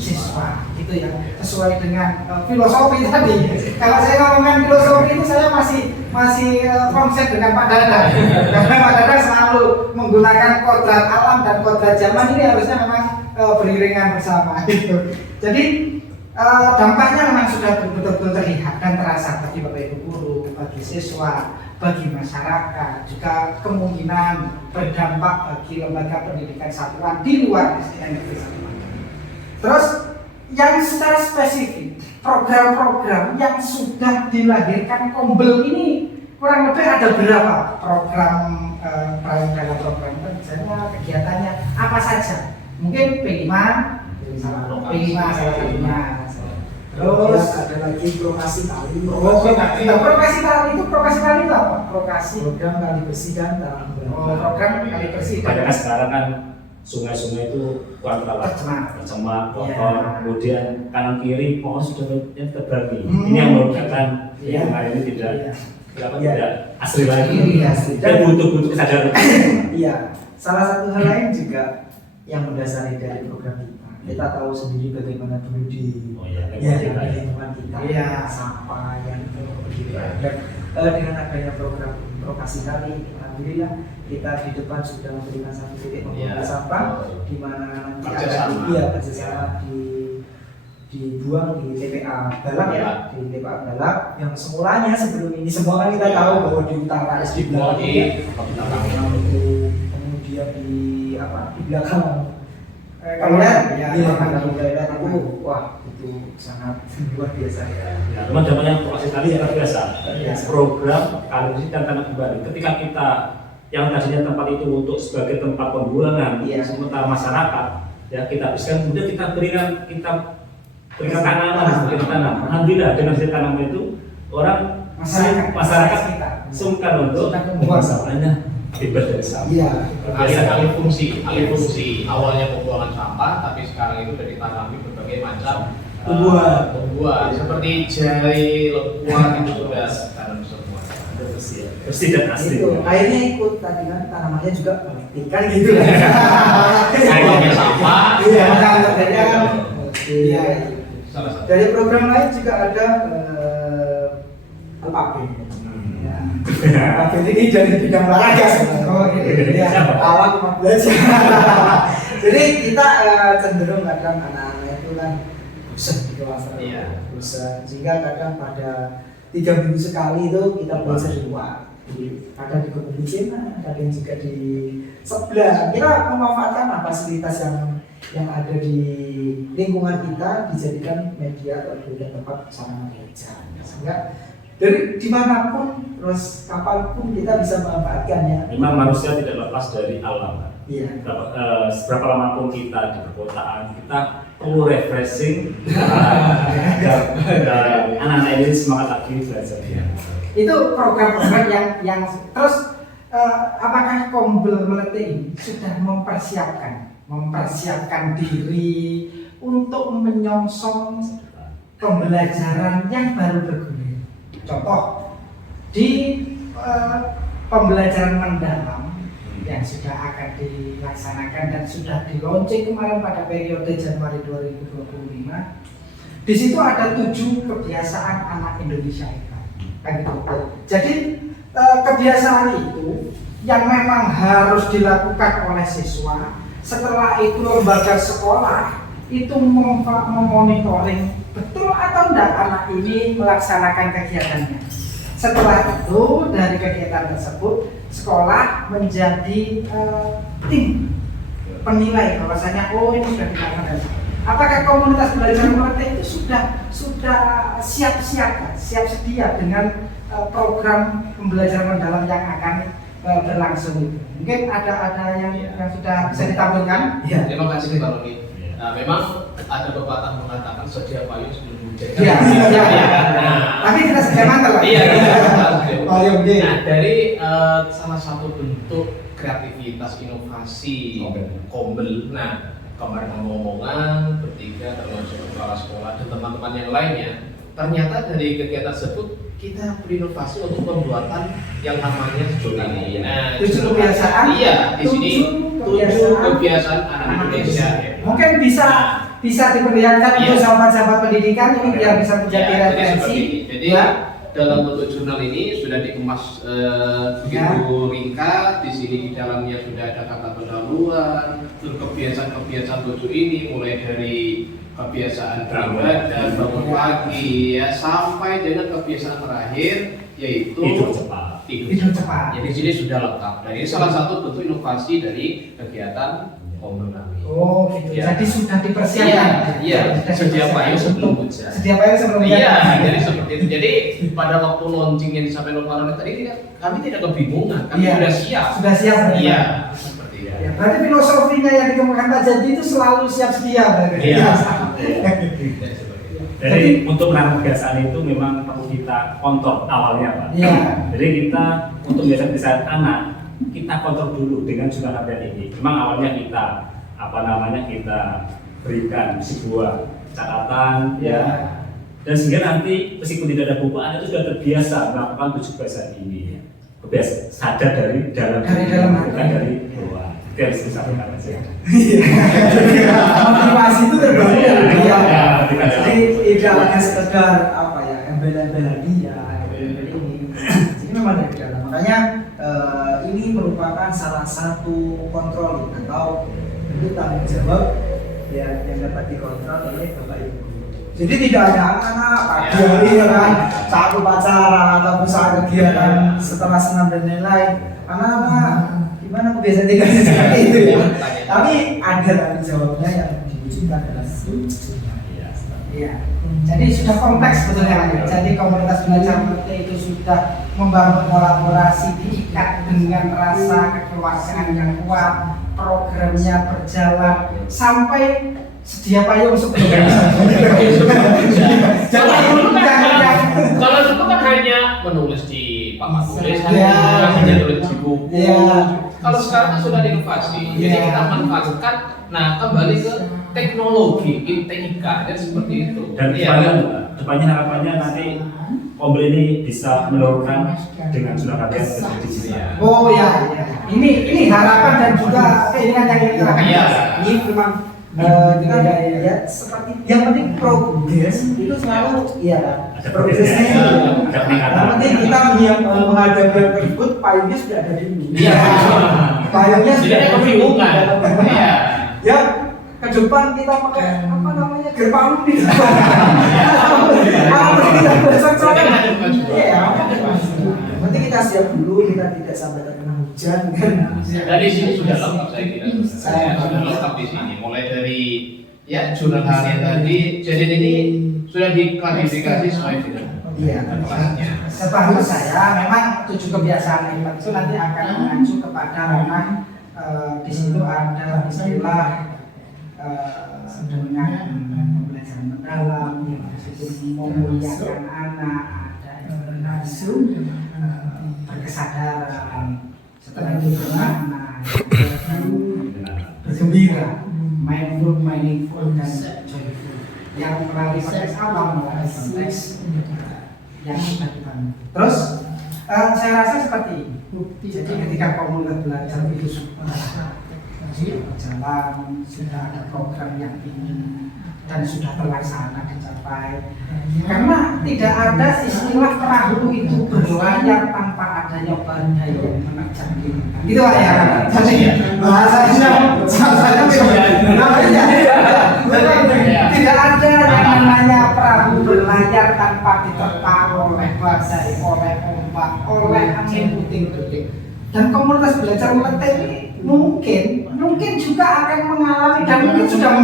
siswa, gitu ya, sesuai dengan filosofi tadi. Kalau saya ngomongkan filosofi itu saya masih konsep dengan Pak Dadang. Karena Pak Dadang selalu menggunakan kodrat alam dan kodrat zaman, ini harusnya memang beriringan bersama gitu. Jadi dampaknya memang sudah betul-betul terlihat dan terasa bagi Bapak Ibu guru, bagi siswa, bagi masyarakat, juga kemungkinan berdampak bagi lembaga pendidikan satuan di luar SDN Negeri 1 Magelang. Terus yang secara spesifik program-program yang sudah dilahirkan Kombel ini kurang lebih ada berapa program dalam program kerjanya, kegiatannya apa saja? Mungkin P5 salah satunya. Terus ada lagi Prokasi Kali. Prokasi Kali itu apa? Prokasi program kali bersih dan tanam kembali. program kali bersih. Padahal sekarang kan sungai-sungai itu kurang tercemar, kotor, kemudian kanan kiri pohon sudah terbangi. Ini yang merupakan lingkungan ini tidak asli lagi. Dan butuh kesadaran. Iya, salah satu hal lain juga yang mendasari dari program kita. Kita tahu sendiri bagaimana dulu di lingkungan kita, sampah yang begitu. Dan dengan adanya program Prokasi Kali, alhamdulillah kita di depan sudah memberikan satu titik pembuangan sampah di mana nanti ada kerjasama dibuang di TPA Balak di TPA Balak yang semulanya sebelum ini semua kan kita tahu bahwa di utara di belakang kemudian di belakang wah itu sangat luar biasa ya. Teman namanya Prokasi Kali yang biasa. Program kali bersih dan tanam kembali. Ketika kita yang tadinya tempat itu untuk sebagai tempat pembuangan sementara masyarakat, ya kita habiskan, kemudian kita berikan tanaman, tanam. Alhamdulillah dengan hasil tanaman itu orang masyarakat sungkan untuk membuang sampahnya bebas dari sampah. Alih fungsi awalnya pembuangan sampah, tapi sekarang itu sudah ditanami berbagai macam tumbuhan seperti jahe, lekuan itu sudah tanam semua. Bersih dan asli. Itu akhirnya ikut tadi kan tanamannya juga kan gitu kan. Saya sampah. Iya. Dari program lain juga ada Alpabet. Alpabet ini dari bidang olahraga sebenarnya. Awak 15. Jadi kita cenderung kadang anak-anak itu kan bosan di kelas, bosan. Sehingga kadang pada 3 minggu sekali itu kita belajar di luar. Kadang di kebun Cina, kadang juga di sebelah. Kita memanfaatkan fasilitas yang ada di lingkungan kita dijadikan media atau tempat sarana belajar. Sehingga dari dimanapun, terus kapanpun kita bisa memanfaatkannya. Memang manusia tidak lepas dari alam. Iya. Seberapa lama pun kita di perkotaan, kita perlu refreshing dan anak-anak ini semangat lagi belajar. Itu program-program yang terus apakah Kombel Melati ini sudah mempersiapkan diri untuk menyongsong pembelajaran yang baru bergulir. Contoh di pembelajaran mendalam yang sudah akan dilaksanakan dan sudah di-launching kemarin pada periode Januari 2025. Di situ ada 7 kebiasaan anak Indonesia hebat. Kan gitu. Jadi kebiasaan itu yang memang harus dilakukan oleh siswa. Setelah itu lembaga sekolah itu memonitoring betul atau tidak anak ini melaksanakan kegiatannya. Setelah itu dari kegiatan tersebut sekolah menjadi tim penilai bahwasanya ini sudah dilakukan. Apakah komunitas belajar Melati itu sudah siap sedia dengan program pembelajaran mendalam yang akan berlangsung itu? Mungkin ada yang sudah bisa ditampilkan? Ya. Terima kasih Pak Roni. Nah, memang ada pepatah mengatakan sedia payung sebelum hujan. Iya. Tapi kita sedia mantel lah. Iya. Nah, dari salah satu bentuk kreativitas inovasi Kombel. Nah, kemarin ngomongan bertiga termasuk kepala sekolah dan teman-teman yang lainnya. Ternyata dari kegiatan tersebut kita berinovasi untuk pembuatan yang namanya ini. Nah, 7 kebiasaan. Iya, di sini 7 kebiasaan anak Indonesia. Mungkin bisa diperlihatkan untuk sahabat-sahabat pendidikan ini biar bisa menjadi referensi. Jadi dalam bentuk jurnal ini sudah dikemas begitu ringkas. Di sini di dalamnya sudah ada kata pendahuluan, kebiasaan-kebiasaan 7 ini mulai dari kebiasaan beribadah, bangun pagi ya, sampai dengan kebiasaan terakhir yaitu Tidur cepat. Tidur cepat. Jadi di sini sudah lengkap. Dan ini salah satu bentuk inovasi dari kegiatan Komul kami. Oh gitu. Ya. Jadi sudah dipersiapkan. Iya. Sedia payung sebelum hujan. Sedia payung sebelum hujan. Iya, jadi seperti itu. Jadi pada waktu launching yang disampaikan oleh Pak Roni tadi kami tidak kebingungan, kami Iya. sudah siap. Sudah siap. Iya, seperti itu. Ya, berarti filosofinya yang dikemukakan Pak Jadi itu selalu siap sedia berarti. Iya. Jadi untuk menanam kebiasaan itu memang perlu kita kontrol awalnya, Pak. Iya. Jadi kita untuk kebiasaan anak kita kontrol dulu dengan jumlah latihan ini. Memang awalnya kita kita berikan sebuah catatan ya, dan sehingga nanti meskipun tidak ada buku, anak itu sudah terbiasa melakukan 7 kebiasaan ini ya. Kebiasaan sadar dari dalam bukan dari luar. Itu yang harus disampaikan saja. Motivasi itu terbangun dari dia. Jadi tidak hanya sekedar embel-embel hadiah, embel-embel ini. Jadi memang dari dalam. Makanya ini merupakan salah satu kontrol atau bentuk tanggung jawab ya yang dapat dikontrol oleh Bapak Ibu. Jadi tidak hanya anak-anak pagi hari ya kan, saat upacara ataupun saat kegiatan setelah senam dan lain-lain, anak-anak gimana kebiasaan tinggal seperti itu ya. Tapi ada tanggung jawabnya yang diwujudkan dalam Iya. Jadi sudah kompleks sebetulnya. Jadi komunitas belajar mengerti itu sudah membangun kolaborasi, diikat dengan rasa kekeluargaan yang kuat, programnya berjalan sampai sedia payung sebelum Kalau dulu kan hanya menulis di papan tulis, Iya. hanya nulis di buku. Iya. Kalau sekarang kan sudah diinovasi, jadi Iya. kita manfaatkan. Nah, kembali ke teknologi, TIK, dan seperti itu. Dan depannya harapannya nanti Komul ini bisa menurunkan dengan jumlah latihan menjadi digital. Oh ya, ini harapan dan juga keinginan yang kita lakukan. Iya. Ini memang ya seperti yang penting progres itu selalu ya Ada progresnya progresnya, itu. ada peningkatan. Yang penting kita menghadapi yang tersebut payungnya sudah ada dulu. Iya. Payungnya Jadi sudah ada ada kebingungan. dulu. Iya. Ya ke depan kita pakai gerpalung di depan. Kita bercocok. Jadi ada kemajuan. Iya. Nanti kita siap dulu, kita tidak sampai terkena hujan kan. Dari sini sudah lengkap saya kira. Saya sudah lengkap di sini. Mulai dari ya jurnal harian tadi, jadi ini sudah diklarifikasi sesuai dengan Iya. kelasnya. Sepaham saya memang 7 kebiasaan hebat itu nanti akan mengacu kepada ranah di situ ada istilah dengan pembelajaran mendalam, memuliakan anak, ada yang berlangsung berkesadaran, setelah itu beranak, bergembira, mindful, meaningful, dan joyful. Yang melalui konteks apa? Melalui konteks yang sudah dibangun. Terus saya rasa seperti ini. Jadi ketika komunitas belajar itu sudah berjalan, sudah ada program yang ingin dan sudah terlaksana dicapai. Karena tidak ada istilah perahu itu berlayar tanpa adanya badai yang menerjang diri. Gitu lah ya. Jadi bahasanya tidak ada yang namanya perahu berlayar tanpa diterpa oleh badai, oleh ombak, oleh angin puting-puting. Dan komunitas belajar meletih ini mungkin juga akan mengalami dan mungkin sudah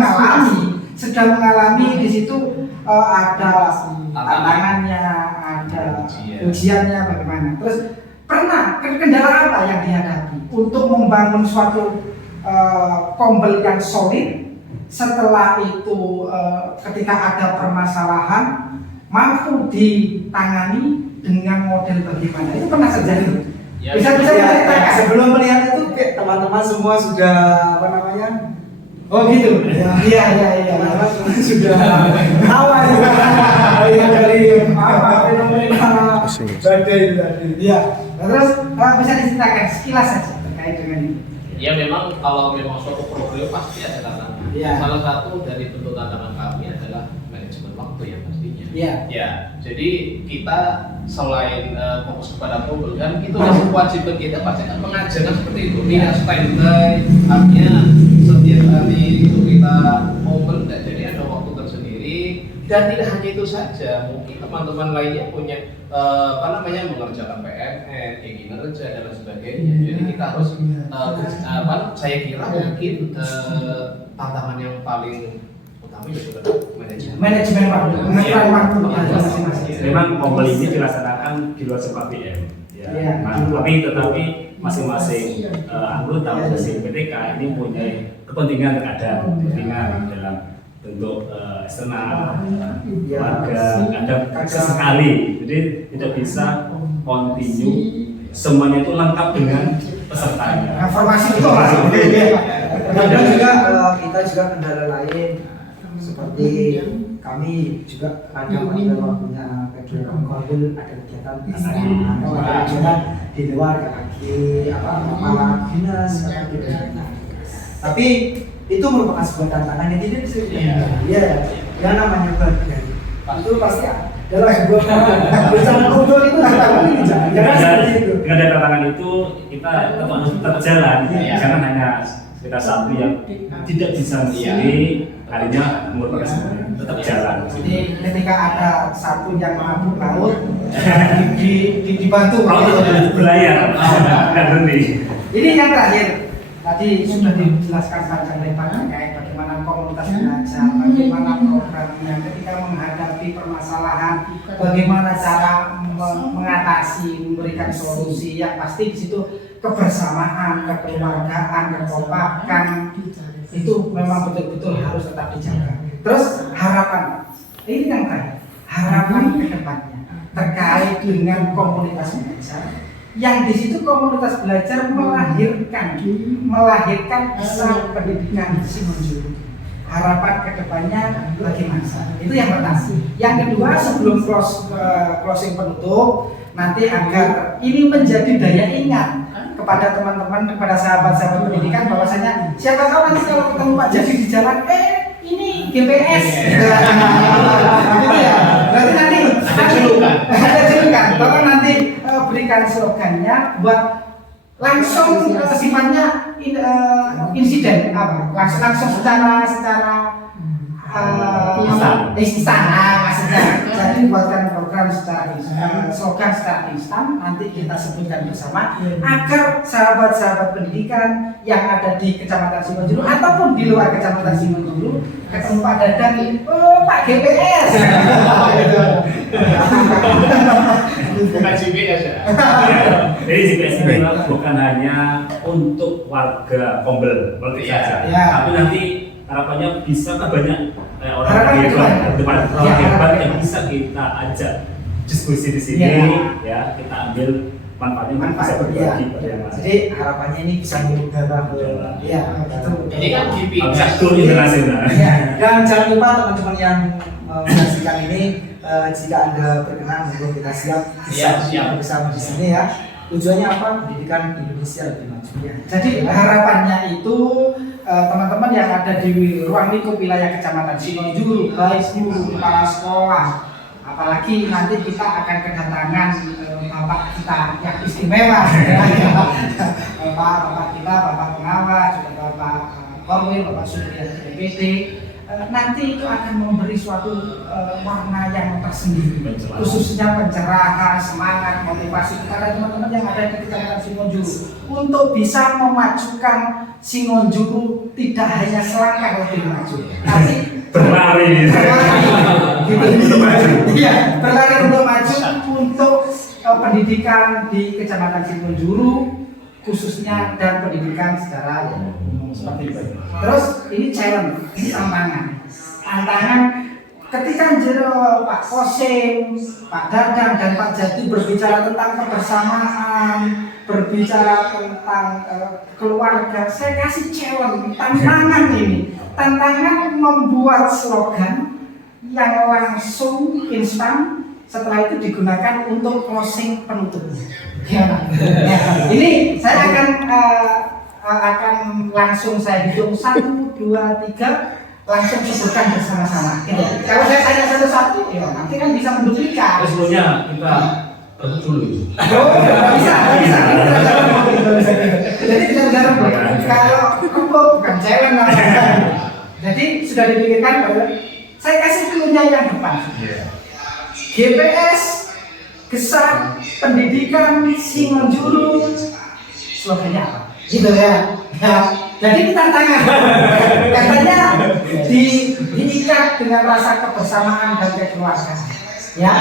mengalami di situ ada tantangannya, ada ujiannya bagaimana. Terus pernah kendala apa yang dihadapi untuk membangun suatu kombel yang solid, setelah itu ketika ada permasalahan mampu ditangani dengan model bagaimana, itu pernah terjadi. Bisa Ya, sebelum melihat itu teman-teman semua sudah Oh gitu. Iya. teman-teman semua sudah tahu yang dari fenomena badai itu tadi. Iya. Terus bisa diceritakan sekilas saja terkait dengan ini. Ya memang kalau memang suatu program pasti ada tantangan. Iya. Salah satu dari bentuk tantangan kami adalah manajemen waktu yang pastinya. Iya. Ya, jadi kita selain fokus kepada problem kan itu masih kewajiban kita pasti kan mengajarkan seperti itu. Tidak standby, artinya setiap hari itu kita open, jadi ada waktu terjadi Dan tidak hanya itu saja, mungkin teman-teman lainnya punya mengerjakan PNN, kinerja dan lain sebagainya. Jadi kita harus saya kira mungkin tantangan yang paling utama itu adalah manajemen waktu, mengatur waktunya masing-masing. Memang mobil ini dilaksanakan di luar sekolah PM. Ya. Nah, tetapi masing-masing anggota dari PTK ini punya kepentingan terkadang kepentingan dalam bentuk eksternal, warga, kadang sesekali. Jadi tidak bisa kontinu semuanya itu lengkap dengan pesertanya. Informasi itu masih kadang juga kita juga kendala lain seperti kami juga kadang ada waktunya kegiatan kumpul, ada kegiatan atau ada kegiatan di luar lagi apa dinas seperti itu. Tapi itu merupakan sebuah tantangan yang tidak bisa dihindari. Ya, yang namanya bagian itu pasti dalam sebuah bersama kumpul itu tantangan ini jangan seperti itu. Dengan ada tantangan itu kita tetap jalan, jangan hanya kita satu yang tidak bisa sendiri, harinya merupakan semuanya tetap jalan. Jadi ketika ada satu yang mampu laut dibantu berlayar dan berhenti. Ini yang terakhir. Tadi sudah dijelaskan panjang lebar terkait bagaimana komunitas belajar, bagaimana programnya ketika menghadapi permasalahan, bagaimana cara mengatasi, memberikan solusi. Yang pasti di situ kebersamaan, kekeluargaan, kekompakan itu memang betul-betul harus tetap dijaga. Terus harapan, ini yang terakhir, harapan ke depannya terkait dengan komunitas belajar. Yang di situ komunitas belajar melahirkan besar pendidikan Simonjuru. Harapan kedepannya bagaimana? Itu yang pertama. Yang kedua, sebelum closing penutup, nanti agar ini menjadi daya ingat kepada teman-teman, kepada sahabat-sahabat pendidikan, bahwasanya siapa tahu nanti kalau ketemu Pak Jadi di jalan, ini GPS. Gitu ya. Berarti nanti ada julukan. Bapak nanti berikan slogannya buat langsung sifatnya insiden langsung secara instan maksudnya. Jadi buatkan program secara instan, slogan secara instan, nanti kita sebutkan bersama agar sahabat-sahabat pendidikan yang ada di Kecamatan Simonjuru ataupun di luar Kecamatan Simonjuru ketemu Pak Dadang, Pak GPS. Bukan GPS ya. Jadi GPS ini bukan hanya untuk warga Kombel saja, tapi nanti harapannya bisa banyak orang hebat yang bisa kita ajak diskusi di sini, ya kita ambil manfaatnya bisa berbagi pada yang lain. Jadi harapannya ini bisa mengudara Ini kan satu internasional. Dan jangan lupa teman-teman yang menyaksikan ini, jika Anda berkenan, kita siap bersama di sini ya. Tujuannya apa? Pendidikan Indonesia lebih maju. Jadi harapannya itu teman-teman yang ada di ruang lingkup wilayah Kecamatan Simonjuru, baik guru, kepala sekolah, apalagi nanti kita akan kedatangan bapak kita yang istimewa, bapak kita, bapak pengawas, juga bapak Korwil, bapak Surya DPD. Nanti itu akan memberi suatu warna yang tersendiri, khususnya pencerahan, semangat, motivasi kepada teman-teman yang ada di Kecamatan Simonjuru untuk bisa memajukan Simonjuru tidak hanya selangkah lebih maju, tapi berlari untuk maju. Iya, berlari untuk maju untuk pendidikan di Kecamatan Simonjuru khususnya dan pendidikan secara umum seperti itu. Terus ini challenge, ini tantangan ketika Pak Kosim, Pak Dadang dan Pak Jati berbicara tentang kebersamaan, berbicara tentang keluarga, saya kasih challenge, tantangan ini, tantangan membuat slogan yang langsung instan, setelah itu digunakan untuk closing penutupnya. Ini saya akan langsung saya hitung 1, 2, 3 langsung sebutkan bersama-sama. Gitu. Kalau saya tanya satu-satu, ya nanti kan bisa menduplikat. Sebelumnya kita rebut dulu. Bisa. Jadi bisa rebut. Kalau rebut bukan challenge. Jadi sudah dipikirkan Saya kasih clue-nya yang depan. GPS Gesah Pendidikan Simanjungun, slogannya apa? Gitu ya. Jadi tantangan katanya diikat dengan rasa kebersamaan dan kekeluargaan. Ya.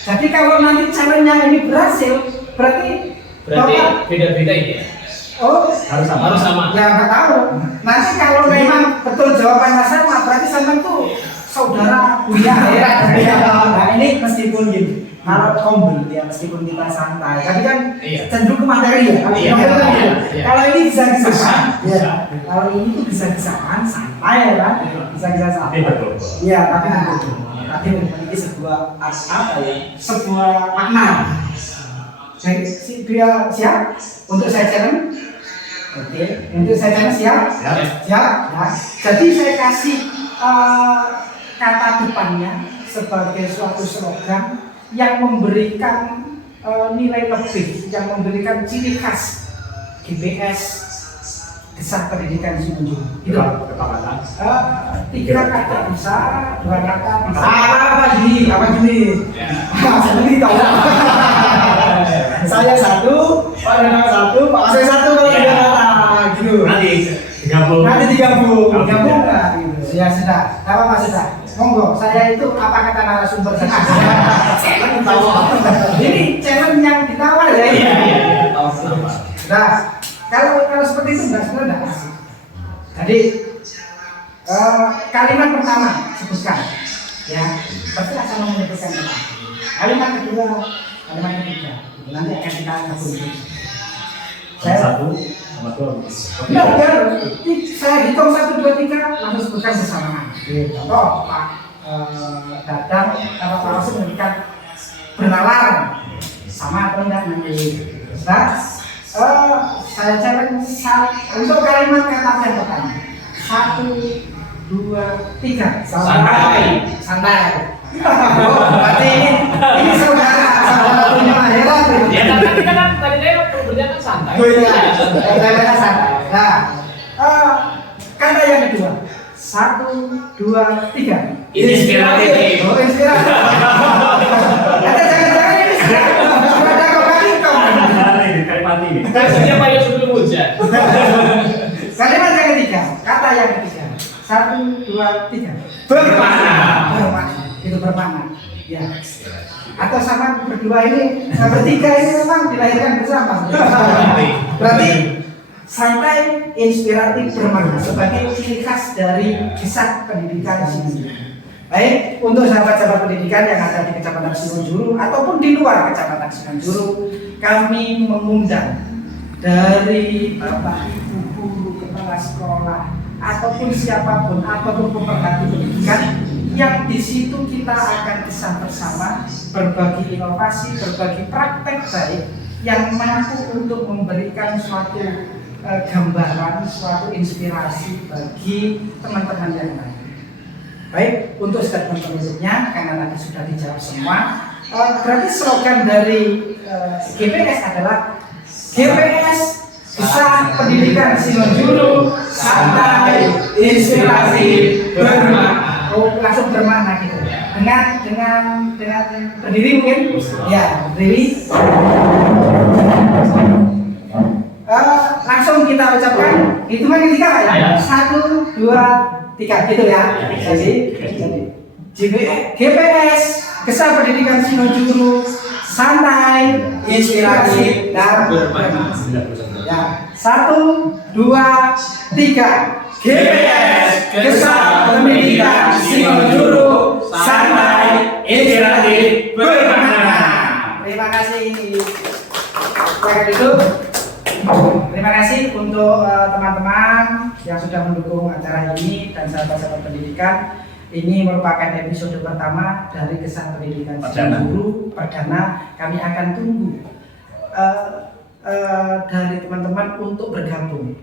Jadi kalau nanti challenge-nya ini berhasil, berarti beda-beda ini ya. Oh, Harus sama. Ya nggak tahu. Nanti kalau memang betul jawabannya sama, berarti sama itu saudara punya ya. Nah ini meskipun gini, kalau humble ya meskipun kita santai, tapi kan cenderung ke materi ya. Kalau ini bisa kesamaan, ya. Kalau ini tuh bisa kesamaan, santai ya kan, bisa santai. Iya, tapi memiliki sebuah apa ya? Sebuah makna. Dia siap untuk saya challenge. Oke, untuk saya challenge siap? Siap. Ya. Jadi saya kasih kata depannya sebagai suatu slogan yang memberikan nilai lebih, yang memberikan ciri khas GPS Gesah Pendidikan Simanjungun. Gitu. Tiga kata bisa, dua kata bisa. Apa gini? Saya tahu. Saya satu, Pak Danang satu, Pak Asep satu kalau tiga kata gitu. Nanti digabung. Gabung nggak? Gitu. Ya sudah, apa Mas sudah? Monggo, saya itu apa kata narasumber saya? Ini challenge yang ditawar ya. Iya. Nah, kalau seperti itu sebenarnya enggak asik. Jadi kalimat pertama sebutkan, ya. Pasti sama menyebutkan apa. Kalimat kedua, kalimat ketiga, nanti akan kita gabung. Saya satu sama dua. Enggak, saya hitung 1, 2, 3 langsung sebutkan bersamaan. Contoh Pak Dadang, Pak Rasul memberikan bernalar sama atau enggak nanti. Nah, saya challenge untuk kalimat kata yang pertama. 1, 2, 3. Santai. Oh, berarti ini saudara punya heran. Ya tadi kan berjalan santai. Oh iya, santai. Nah, kata yang kedua. 1, 2, 3. Inspiratif. Oh, inspiratif. Jangan-jangan ini sudah ada Kalimat ini. Kasihnya payah sebelum hujan. Kalimat yang ketiga, kata yang ketiga. 1, 2, 3. Bermakna. Itu bermakna. Ya. Atau sama berdua ini, bertiga ini memang dilahirkan bersama. Berarti santai, inspiratif, bermakna sebagai ciri khas dari Gesah Pendidikan Simanjungun. Baik, untuk sahabat-sahabat pendidikan yang ada di Kecamatan Simanjungun ataupun di luar Kecamatan Simanjungun, kami mengundang dari Bapak Ibu guru, kepala sekolah, ataupun siapapun, ataupun pemerhati pendidikan, yang di situ kita akan kesah bersama, berbagi inovasi, berbagi praktek baik yang mampu untuk memberikan suatu gambaran, suatu inspirasi bagi teman-teman yang lain. Baik, untuk statement penutupnya, karena tadi sudah dijawab semua, berarti slogan dari GPS adalah GPS Gesah Pendidikan Simanjungun, santai, inspirasi, bermakna. Oh, langsung bermakna gitu. Dengan berdiri mungkin? Ya, berdiri. Langsung kita ucapkan hitungan ketiga Pak ya. 1, 2, 3 gitu ya. Jadi GPS Gesah Pendidikan Simanjungun, santai, inspirasi, dan bermakna. Ya, 1, 2, 3. GPS Gesah Pendidikan Simanjungun, santai, inspiratif, bermakna. Terima kasih. Terima kasih untuk teman-teman yang sudah mendukung acara ini dan sahabat-sahabat pendidikan. Ini merupakan episode pertama dari Gesah Pendidikan Simanjungun perdana. Kami akan tunggu dari teman-teman untuk bergabung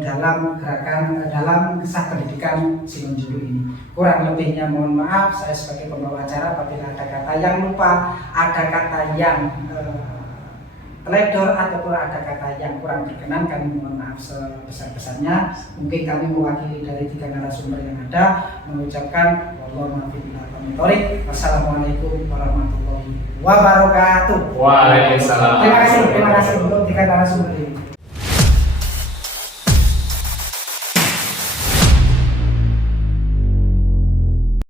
dalam gerakan dalam Gesah Pendidikan Simanjungun ini. Kurang lebihnya mohon maaf, saya sebagai pembawa acara apabila ada kata yang lupa, ada kata yang teledor ataupun ada kata yang kurang berkenan, kami mohon maaf sebesar-besarnya. Mungkin kami mewakili dari 3 narasumber yang ada mengucapkan wassalamualaikum warahmatullahi wabarakatuh. Waalaikumsalam. Terima kasih untuk 3 narasumber ini.